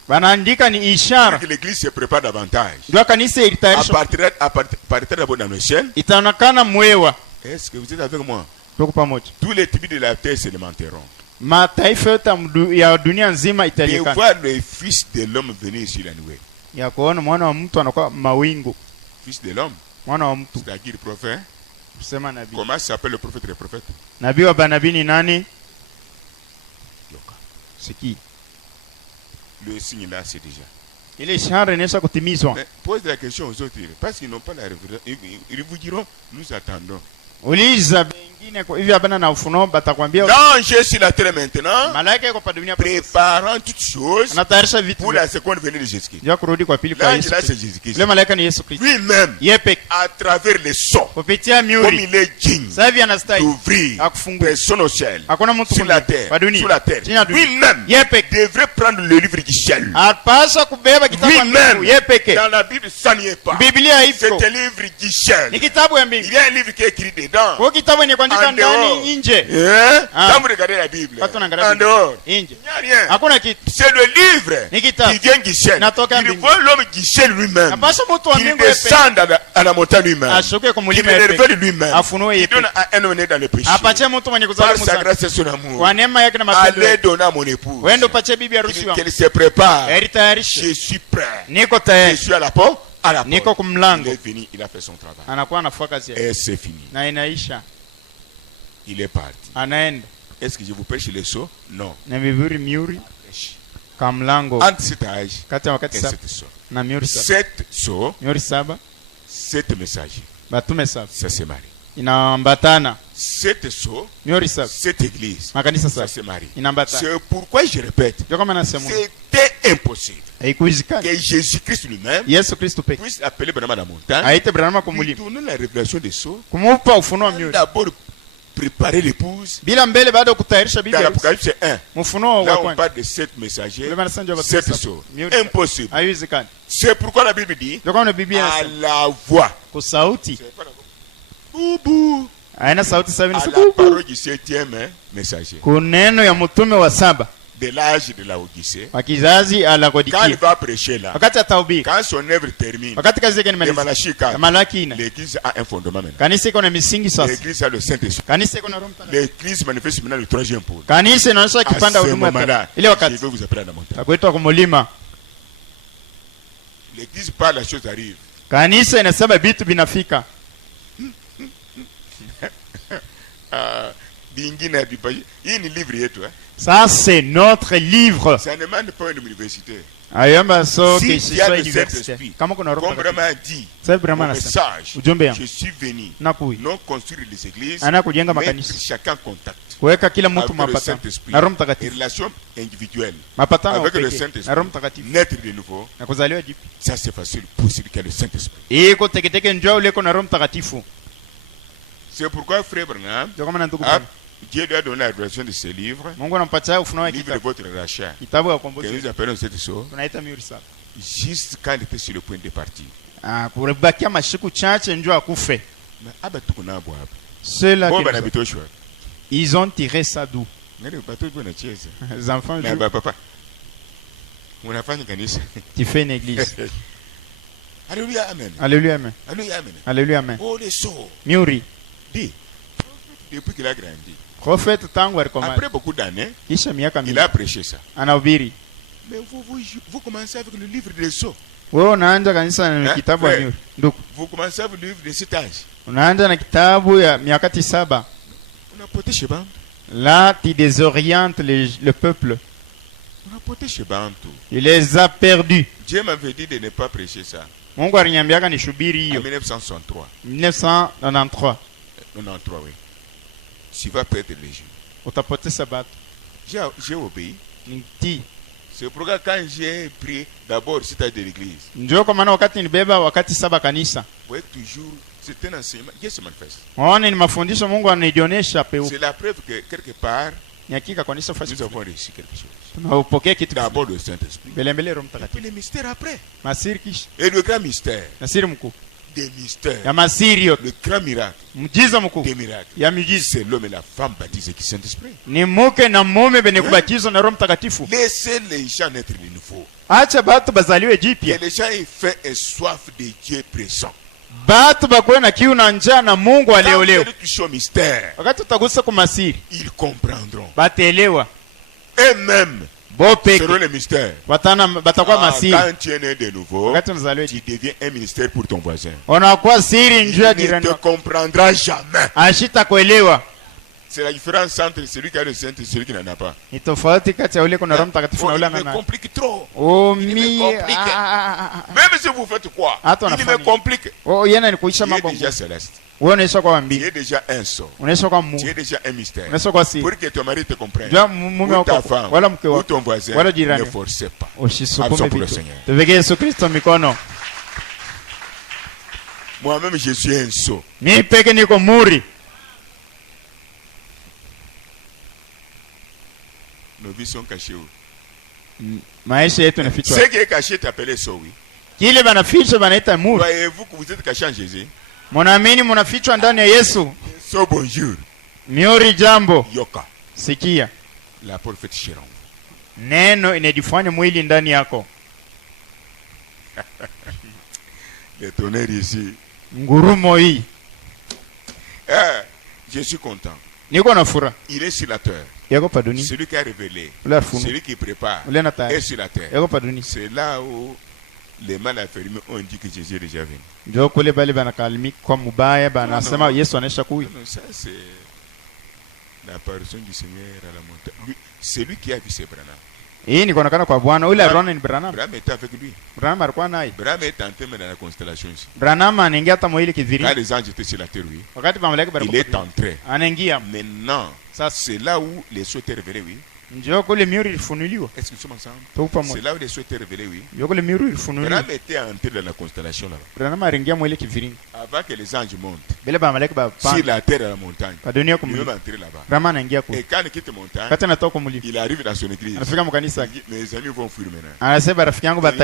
Wanaandika ni ishara. Que l'église se prépare davantage. Ndio kanisa ilitayarisha. Apparaîtra d'abord dans le ciel. Itaonekana mwewa. Est-ce que vous êtes avec moi? Tuko pamoja. Tous les tribus de la terre se lamenteront. Mataifa yote ya dunia nzima De italikana. voir le Fils de l'homme venir sur la nouvelle. Ya kuona mwana wa mtu anakuwa mawingu. Fils de l'homme. Mwana wa mtu. C'est-à-dire le prophète. Kusema nabii. Comment s'appelle le prophète des prophètes? Nabii wa banabii ni nani? C'est qui? Le signe là, c'est déjà. Ile ishara inaisha kutimizwa. Mais pose la question aux autres, parce qu'ils n'ont pas la révélation. Ils vous diront, nous attendons. Uliza bengine hivi hapana na ufunuo batakwambia. L'ange sur la terre maintenant, Malaika yuko pa dunia préparant toutes choses anatayarisha vitu pour la seconde venue de Jésus-Christ. ndio kurudi kwa pili kwa L'ange Yesu. là, c'est Jésus-Christ. Le malaika ni Yesu Kristo. Lui-même, Yeye à travers les sons, kupitia comme miuri. il est digne Sasa hivi anastahili d'ouvrir akufungua. personne au ciel, Hakuna mtu sur la mwingine terre, kwa dunia. sur la terre. Chini ya dunia. Lui-même Yeye peke. devrait prendre le livre du ciel. Apasha kubeba kitabu cha Lui-même, Mungu. Yeye peke. dans la Bible, ça n'y est pas. Biblia C'est ipo. un livre du ciel. Ni kitabu ya mbingu. Il y a un livre qui est écrit dedans. Kwa kitabu ni kuandika En dehors. ndani nje. Hein? Ah. Quand vous regardez la Bible, Watu wanaangalia en Biblia. dehors, Nje. il n'y a rien. Hakuna kitu. C'est le livre Ni kitabu. qui vient du ciel. Natoka Il mbingu. voit l'homme du ciel lui-même. Apasha mtu wa Il mbingu yeye peke. descend à la montagne lui-même. Ashuke kwa Il mulima le yeye peke. révèle lui-même. Afunue Il yeye donne peke. à un homme dans le péché. Apatie mtu mwenye kuzaliwa Par sa mzani. grâce et son amour. Kwa neema yake na mapendo. Allez donner à mon épouse. Wende upatie bibi harusi wangu. Qu'elle se prépare. Heri tayarishe. Je suis prêt. Niko Je tayari. suis à la porte. À la Niko porte. kumlango. Il est venu, il a fait son travail. Anakuwa anafua kazi yake. Et c'est fini. Na inaisha. Il est parti. Anaenda. Est-ce que je vous prêche les sauts? Non. Na vivuri miuri kwa mlango Entre cet âge kati ya wakati et saba cette sauts. na miuri saba. 7 sauts, Miuri saba 7 messagers. batume saba Ça se marie. inaambatana. 7 sauts, Miuri saba 7 églises. makanisa Ça saba se marie. inaambatana. C'est pourquoi je répète, Ndio kama nasema c'était impossible haikuwezekana que Jésus-Christ lui-même Yesu Kristo peke puisse appeler Branham à la montagne aite Branham lui kumulima donner la révélation des sauts. kumupa ufunuo wa miuri D'abord préparer l'épouse. Bila mbele baada kutayarisha bibi. Dans l'Apocalypse 1. Mfunuo là wa on parle de 7 messagers. 7 sceaux. Impossible. Haiwezekani. C'est pourquoi la Bible dit à la voix. Kwa sauti. Boubou. Aina sauti sabi ni la parole du 7e messager. Kuneno ya mtume wa 7. De l'âge de la Odyssée. Wakizazi alakodikia. Quand il va prêcher là. Wakati atahubiri. Quand son œuvre termine. Wakati kazi yake imemalizika. Malaki 4. L'église a un fondement maintenant. Kanisa iko na misingi sasa. L'église a le Saint-Esprit. Kanisa iko na Roho Mtakatifu. L'église manifeste maintenant le 3e pôle. Kanisa inaonyesha kipanda huduma ile wakati. Je vais vous appeler à la montagne. Takuitwa kumulima. L'église parle, la chose arrive. Kanisa inasema vitu vinafika. Bingine bipaji. Hii ni livre yetu Ça c'est notre livre. Ça ne demande pas une université. Ayamba so si que il y a le Saint-Esprit, comme vraiment dit, message, je suis venu non construire les églises, mais chacun contact kuweka kila mtu avec le mapatano Saint-Esprit, na Roho Mtakatifu, relation individuelle mapatano avec le Saint-Esprit, naître de nouveau. Na kuzaliwa jipya. Ça c'est facile pour celui qui a le Saint-Esprit. Iko teketeke njoo uleko na Roho Mtakatifu. C'est pourquoi frère Branham, Dieu lui a donné la révélation de ce livre. Mungu anampatia ufunuo wa livre de votre rachat. Kitabu ya ukombozi. Que nous appelons cette chose. Tunaita Mihuri. Juste quand il était sur le point de partir. Kurebakia mashiku chache njoo akufe. Mais abatu kuna hapo hapo. Ceux-là ils ont tiré ça d'où? Les enfants jouent. Mais papa. Unafanya kanisa. Tu fais une église. Alléluia amen. Alléluia amen. Alléluia amen. Alléluia amen. Oh les sauts. Mihuri. Dis. Depuis qu'il a grandi. Prophète tangu alikomana. Après beaucoup d'années, kisha miaka mingi, il a prêché ça. Anahubiri. Mais vous commencez avec le livre des sceaux. Wewe unaanza kanisa na kitabu ya Mihuri. Ndugu. Vous commencez avec le livre des cet âge. Unaanza na kitabu ya miaka 7. Unapotea chez Bantu. Là, tu désorientes le peuple. Unapotea chez Bantu. Il les a perdus. Dieu m'avait dit de ne pas prêcher ça. Mungu aliniambiaka nishubiri hiyo. En 1963. 1993. 93 oui. Tu vas perdre les yeux. Utapoteza batu. J'ai obéi. Niti. C'est pourquoi quand j'ai pris d'abord c'était de l'église. Njoo kwa maana wakati nibeba wakati 7 kanisa. Ouais, toujours c'est un enseignement. Dieu se manifeste. Waone ni mafundisho Mungu ananionyesha peu. C'est la preuve que quelque part ni hakika kanisa fasi. Nous avons réussi quelque chose. Tunapokea kitu d'abord le Saint-Esprit. Belembele Roho Mtakatifu. Et puis les mystères après. Masiri kisha. Et le grand mystère. Nasiri mkuu. Des mystères. Ya masiri yote. Le grand miracle. Mjiza mkuu. Des miracles. Ya miujiza. C'est l'homme et la femme baptisés qui Saint-Esprit. Ni mke na mume benye kubatizwa na Roho Mtakatifu. Laissez les gens naître de nouveau. Acha batu bazaliwe jipya. Que les gens aient faim et soif de Dieu présent. Batu bakuwe na kiu na njaa na Mungu aliyeolewa. Wakati utagusa kwa masiri, ils comprendront. Bataelewa. Eux-mêmes seront les mystères. Batakuwa masiri. Quand tu es né de nouveau, tu deviens un ministère pour ton voisin. Unakuwa siri njoo ya jirani. Il ne te comprendra jamais. Ashita kuelewa. C'est la différence entre celui qui a le Saint et celui qui n'en a pas. Ni tofauti kati ya ule kuna Roho Mtakatifu na ule ana. Il me complique trop. Oh il me complique. Même si vous faites quoi, il me complique. Oh yana ni kuisha mambo. Tu es déjà céleste. Wewe unaisha kwa mbingu. Tu es déjà un sceau. Unaisha kwa Mungu. Tu es déjà un mystère. Unaisha kwa siri. Pour que ton mari te comprenne. Jua mume wako wala mke wako. Ou ton voisin. Wala jirani. Ne forcez pas. Usisukume vitu. Tupige Yesu Kristo mikono. Moi-même je suis un sceau. Mimi peke niko muri. Nos vies sont cachées. Maisha yetu nafichwa. Ce qui est caché est appelé sceau, oui. Kile banafichwa banaita muri. Voyez-vous que vous êtes caché en Jésus? Munaamini munafichwa ndani ya Yesu. So bonjour. Mihuri jambo. Yoka. Sikia. La parole fait chier. Neno inajifanya mwili ndani yako. Le tonnerre ici. Ngurumo hii. Je suis content. Niko na furaha. Il est sur la terre. Yako pa dunia. Celui qui a révélé. Celui qui prépare. Est sur la terre. Yako pa dunia. C'est là où les mal affermis ont dit que Jésus est déjà venu. Ndio kule bali banakalimi kwa mubaya banasema Yesu anaisha kuja. Non, ça c'est l'apparition du Seigneur à la montagne. Lui, c'est lui qui a vu ses Branham. Hii ni kuonekana kwa Bwana ule Aaron ni Branham. Branham était avec lui. Branham alikuwa naye. Branham est entré dans la constellation ici. Branham anaingia hata mwili kiviri. Quand les anges étaient sur la terre, oui. Wakati malaika il est entré. Anaingia. Maintenant, ça c'est là où les sceaux étaient révélés, oui. Njoo kule mihuri ilifunuliwa. Est-ce que nous sommes ensemble? C'est là où les sceaux étaient révélés, oui. Njoo kule mihuri ilifunuliwa. Branham était entré dans la constellation là. Branham anaingia mwili kiviri. Avant que les anges montent sur la terre et la montagne, il veut entrer là-bas. Et quand il quitte la montagne, il arrive dans son église. Mes amis vont fuir maintenant.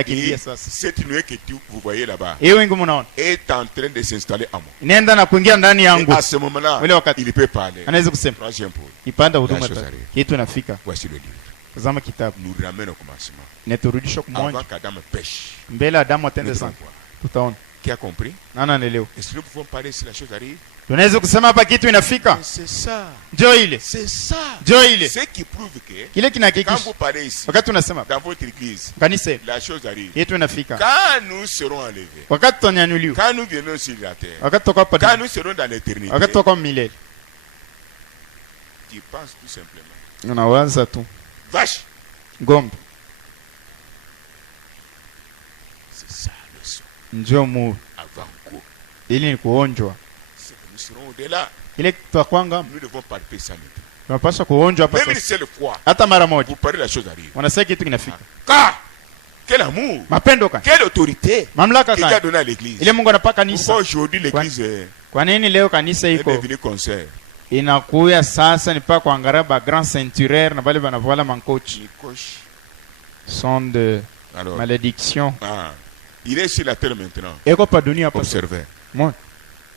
Et cette nuée que vous voyez là-bas est en train de s'installer à moi. Et à ce moment-là, il peut parler. Troisième point. Voici le livre. Nous ramène au commencement. Avant qu'Adam pêche. Qui a compris? Est-ce que nous pouvons parler si la chose arrive? C'est ça. C'est ça. Ce qui prouve que quand vous parlez ici, dans votre église, la chose arrive. Quand nous serons enlevés, quand nous viendrons sur la terre, quand nous serons dans l'éternité, tu penses tout simplement. Vache. C'est ça le son. Avant quoi? Nous serons au-delà. Nous devons palper ça maintenant. Même si c'est le foie, vous parlez la chose arrive. Car quel amour, quelle autorité qu'il a donné à l'église. Pourquoi aujourd'hui l'église est devenue concert? Inakuya sasa ni pa kuangalia ba grand ceinturaire na bale banavala mancoach. Son de malédiction. Il est sur la terre maintenant. Observez.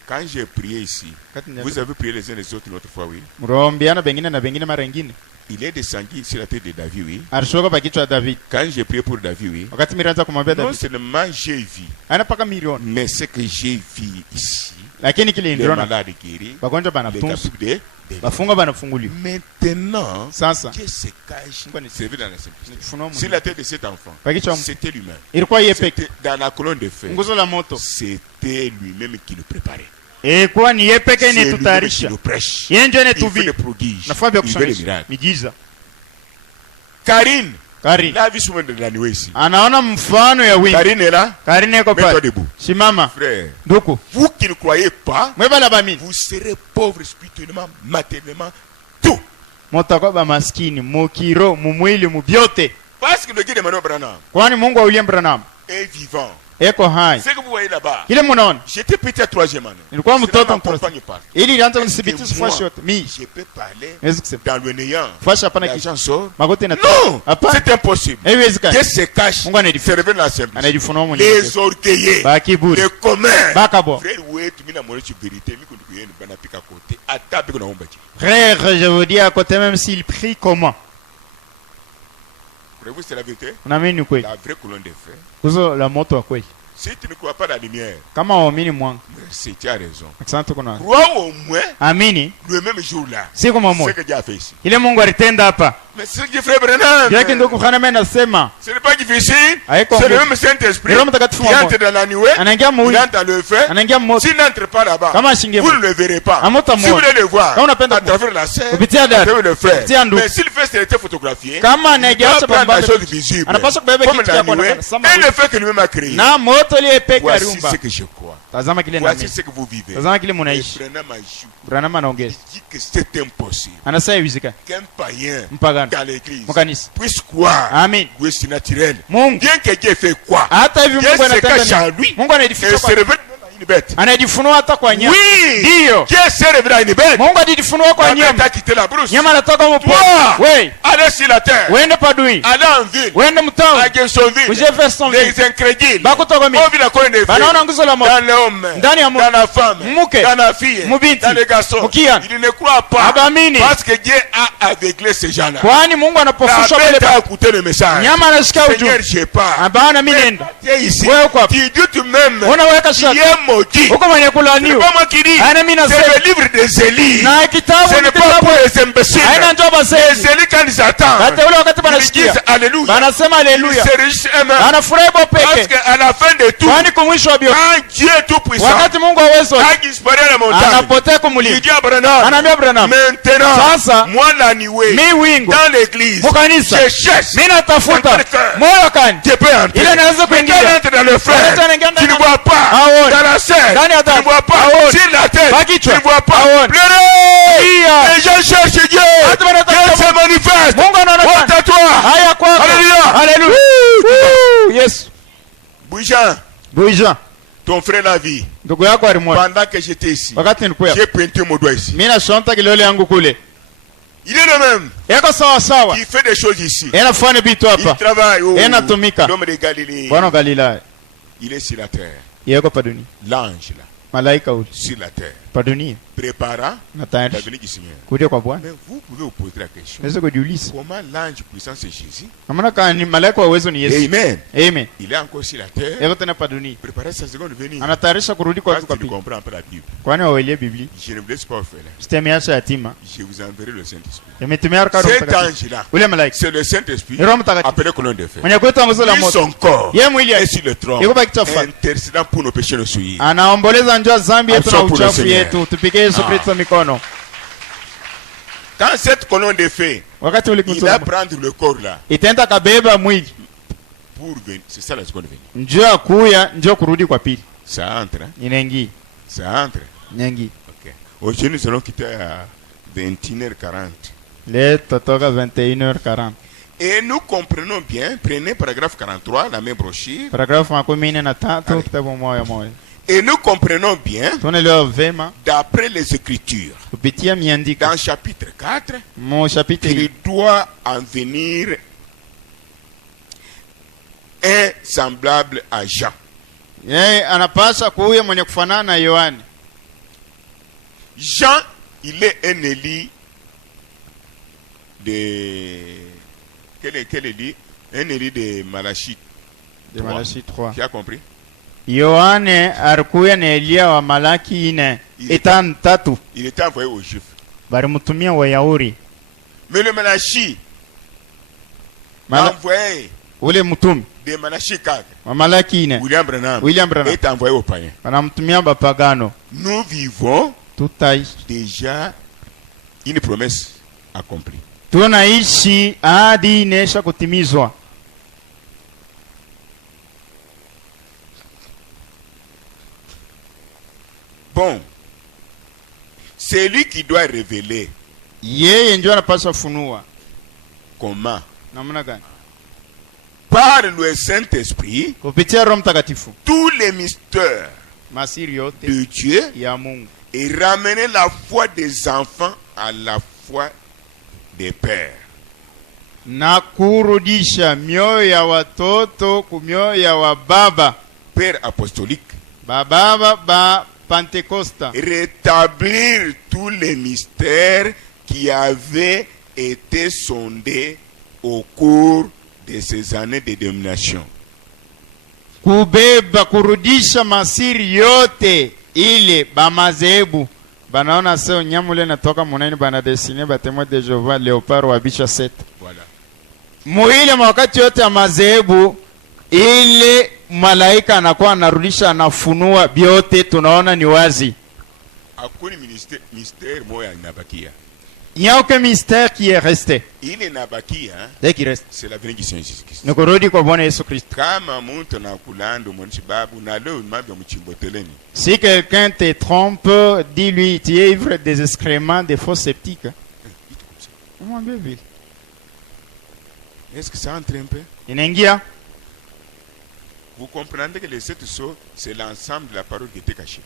Quand j'ai prié ici, vous avez prié les uns les autres l'autre fois, oui. Il est descendu sur la tête de David, oui. Quand j'ai prié pour David, oui. Non seulement j'ai vu, mais ce que j'ai vu ici, les malades guéris, les captifs. Maintenant, Dieu se cache, c'est vu dans la simplicité. Sur la tête de cet enfant, c'était lui-même. C'était dans la colonne de feu, c'était lui-même qui le préparait. C'est lui-même qui le prêche. Il fait des prodiges, il fait des miracles. Karine, la vie souvent de la nuit ici. Karine est là. Mets-toi debout. Frère, vous qui ne croyez pas, vous serez pauvres spirituellement, matériellement, tout. Parce que le Dieu de Manoa Branham est vivant. Ce que vous voyez là-bas, j'étais petit à 3e année. Je peux parler dans le néant. L'argent sort. Non, c'est impossible. Dieu se cache, se révèle dans la simplicité. Les orgueillés, les communs. Frère, je vous dis à côté, même s'il prie comment. C'est la vérité. La vraie colonne de feu. Si tu ne crois pas la lumière, si tu as raison. Crois au moins le même jour-là. C'est ce que Dieu a fait ici. Mais ce que frère Branham, ce n'est pas difficile. C'est le même Saint-Esprit qui entre dans la nuée, il entre dans le feu. S'il n'entre pas là-bas, vous ne le verrez pas. Si vous voulez le voir, à travers la scène, à travers le frère. Mais s'il fait cette été photographié, il doit prendre la chose visible, comme la nuée, et le feu que lui-même a créé. Voici ce que je crois. Voici ce que vous vivez. Branham dit que c'est impossible qu'un païen dans l'église puisse croire que c'est naturel. Bien que Dieu fait quoi? Dieu se cache en lui et se révèle une bête. Oui, Dieu s'est révélé à une bête. La bête a quitté la brousse. Toi, allez sur la terre, allez en ville, à Gensonville, les incrédules, on vit la colonne des feux, dans l'homme, dans la femme, dans la fille, dans les garçons. Ils ne croient pas parce que Dieu a aveuglé ces gens-là. La bête a écouté le message. Seigneur, je n'ai pas. Tu es ici. Tu dis toi-même, tu es maudit. Ce n'est pas moi qui dis. C'est le livre des Élie. Ce n'est pas pour les imbéciles. Les Élie, quand ils attendent, ils disent Alléluia. Ils se réjouissent eux-mêmes. Parce qu'à la fin de tout, quand Dieu Tout-Puissant a disparu à la montagne, il dit à Branham, maintenant, moi la nuit, dans l'église, je cherche je peux entrer. Mais quand on entre dans le feu, tu ne vois pas. Dans la scène, tu ne vois pas. Sur la tête, tu ne vois pas. Pleurez! Les gens cherchent Dieu. Dieu se manifeste. Honte à toi. Alléluia. Yes. Bougeant. Ton frère la vie. Pendant que j'étais ici, j'ai pointé mon doigt ici. Il est le même qui fait des choses ici. Il travaille. L'homme de Galilée. Il est sur la terre. L'ange là. Sur la terre. Préparant la venue du Seigneur. Mais vous pouvez vous poser la question. Comment l'ange puissant c'est Jésus? Amen. Il est encore sur la terre. Préparer sa seconde venue. Parce que tu comprends un peu la Bible. Je ne vous laisse pas faire là. Je vous enverrai le Saint-Esprit. Cet ange-là, c'est le Saint-Esprit appelé colonne de fer. Lui, son corps est sur le trône, intercédant pour nos péchés, nos souillés. Quand cette colonne de feu, il va prendre le corps là pour venir. C'est ça la seconde venue. Ça entre. Ça entre. Ok. Aujourd'hui nous allons quitter à 21h40. Et nous comprenons bien, prenez paragraphe 43, la même brochure. Et nous comprenons bien, d'après les Écritures, dans chapitre 4, qu'il doit en venir un semblable à Jean. Jean, il est un Élie de... Quel Élie? Un Élie de Malachie 3. Tu as compris? Yohane alikuwa na Elia wa Malaki 4 etano 3. Il était envoyé aux Juifs. Balimtumia Wayahudi. Mais le Malachie envoyé ule mtume de Malachie 4 wa Malaki 4 William Branham est envoyé aux païens. Banamtumia bapagano. Nous vivons déjà une promesse accomplie. Tunaishi ahadi inesha kutimizwa. Bon, c'est lui qui doit révéler. Yeye ndio anapaswa funua. Comment? Namna gani? Par le Saint-Esprit, kupitia Roho Mtakatifu, tous les mystères masiri yote de Dieu ya Mungu, et ramener la foi des enfants à la foi des pères. Na kurudisha mioyo ya watoto kumioyo ya wababa. Père apostolique. Baba ba Pentecôte. Rétablir tous les mystères qui avaient été sondés au cours de ces années de domination. Kubeba kurudisha masiri yote ile bamazebu banaona sio nyamule natoka munani bana dessiner batemo de Jehova Léopard wa Bicha 7. Voilà. Muile wakati yote ya mazebu ile malaika anakuwa anarudisha anafunua biote tunaona ni wazi. Hakuna mystère moya inabakia. Il n'y a aucun mystère qui est resté. Il inabakia. Dès qu'il reste. C'est la venue du Seigneur Jésus-Christ. Nukurudi kwa Bwana Yesu Kristo. Kama mtu anakulanda mwanchi babu na leo mabya mchimboteleni. Si quelqu'un te trompe, dis-lui tu es ivre des excréments des faux sceptiques. Comment bien vu? Est-ce que ça entre un peu? Inaingia. Vous comprenez que les 7 sceaux, c'est l'ensemble de la parole qui était cachée.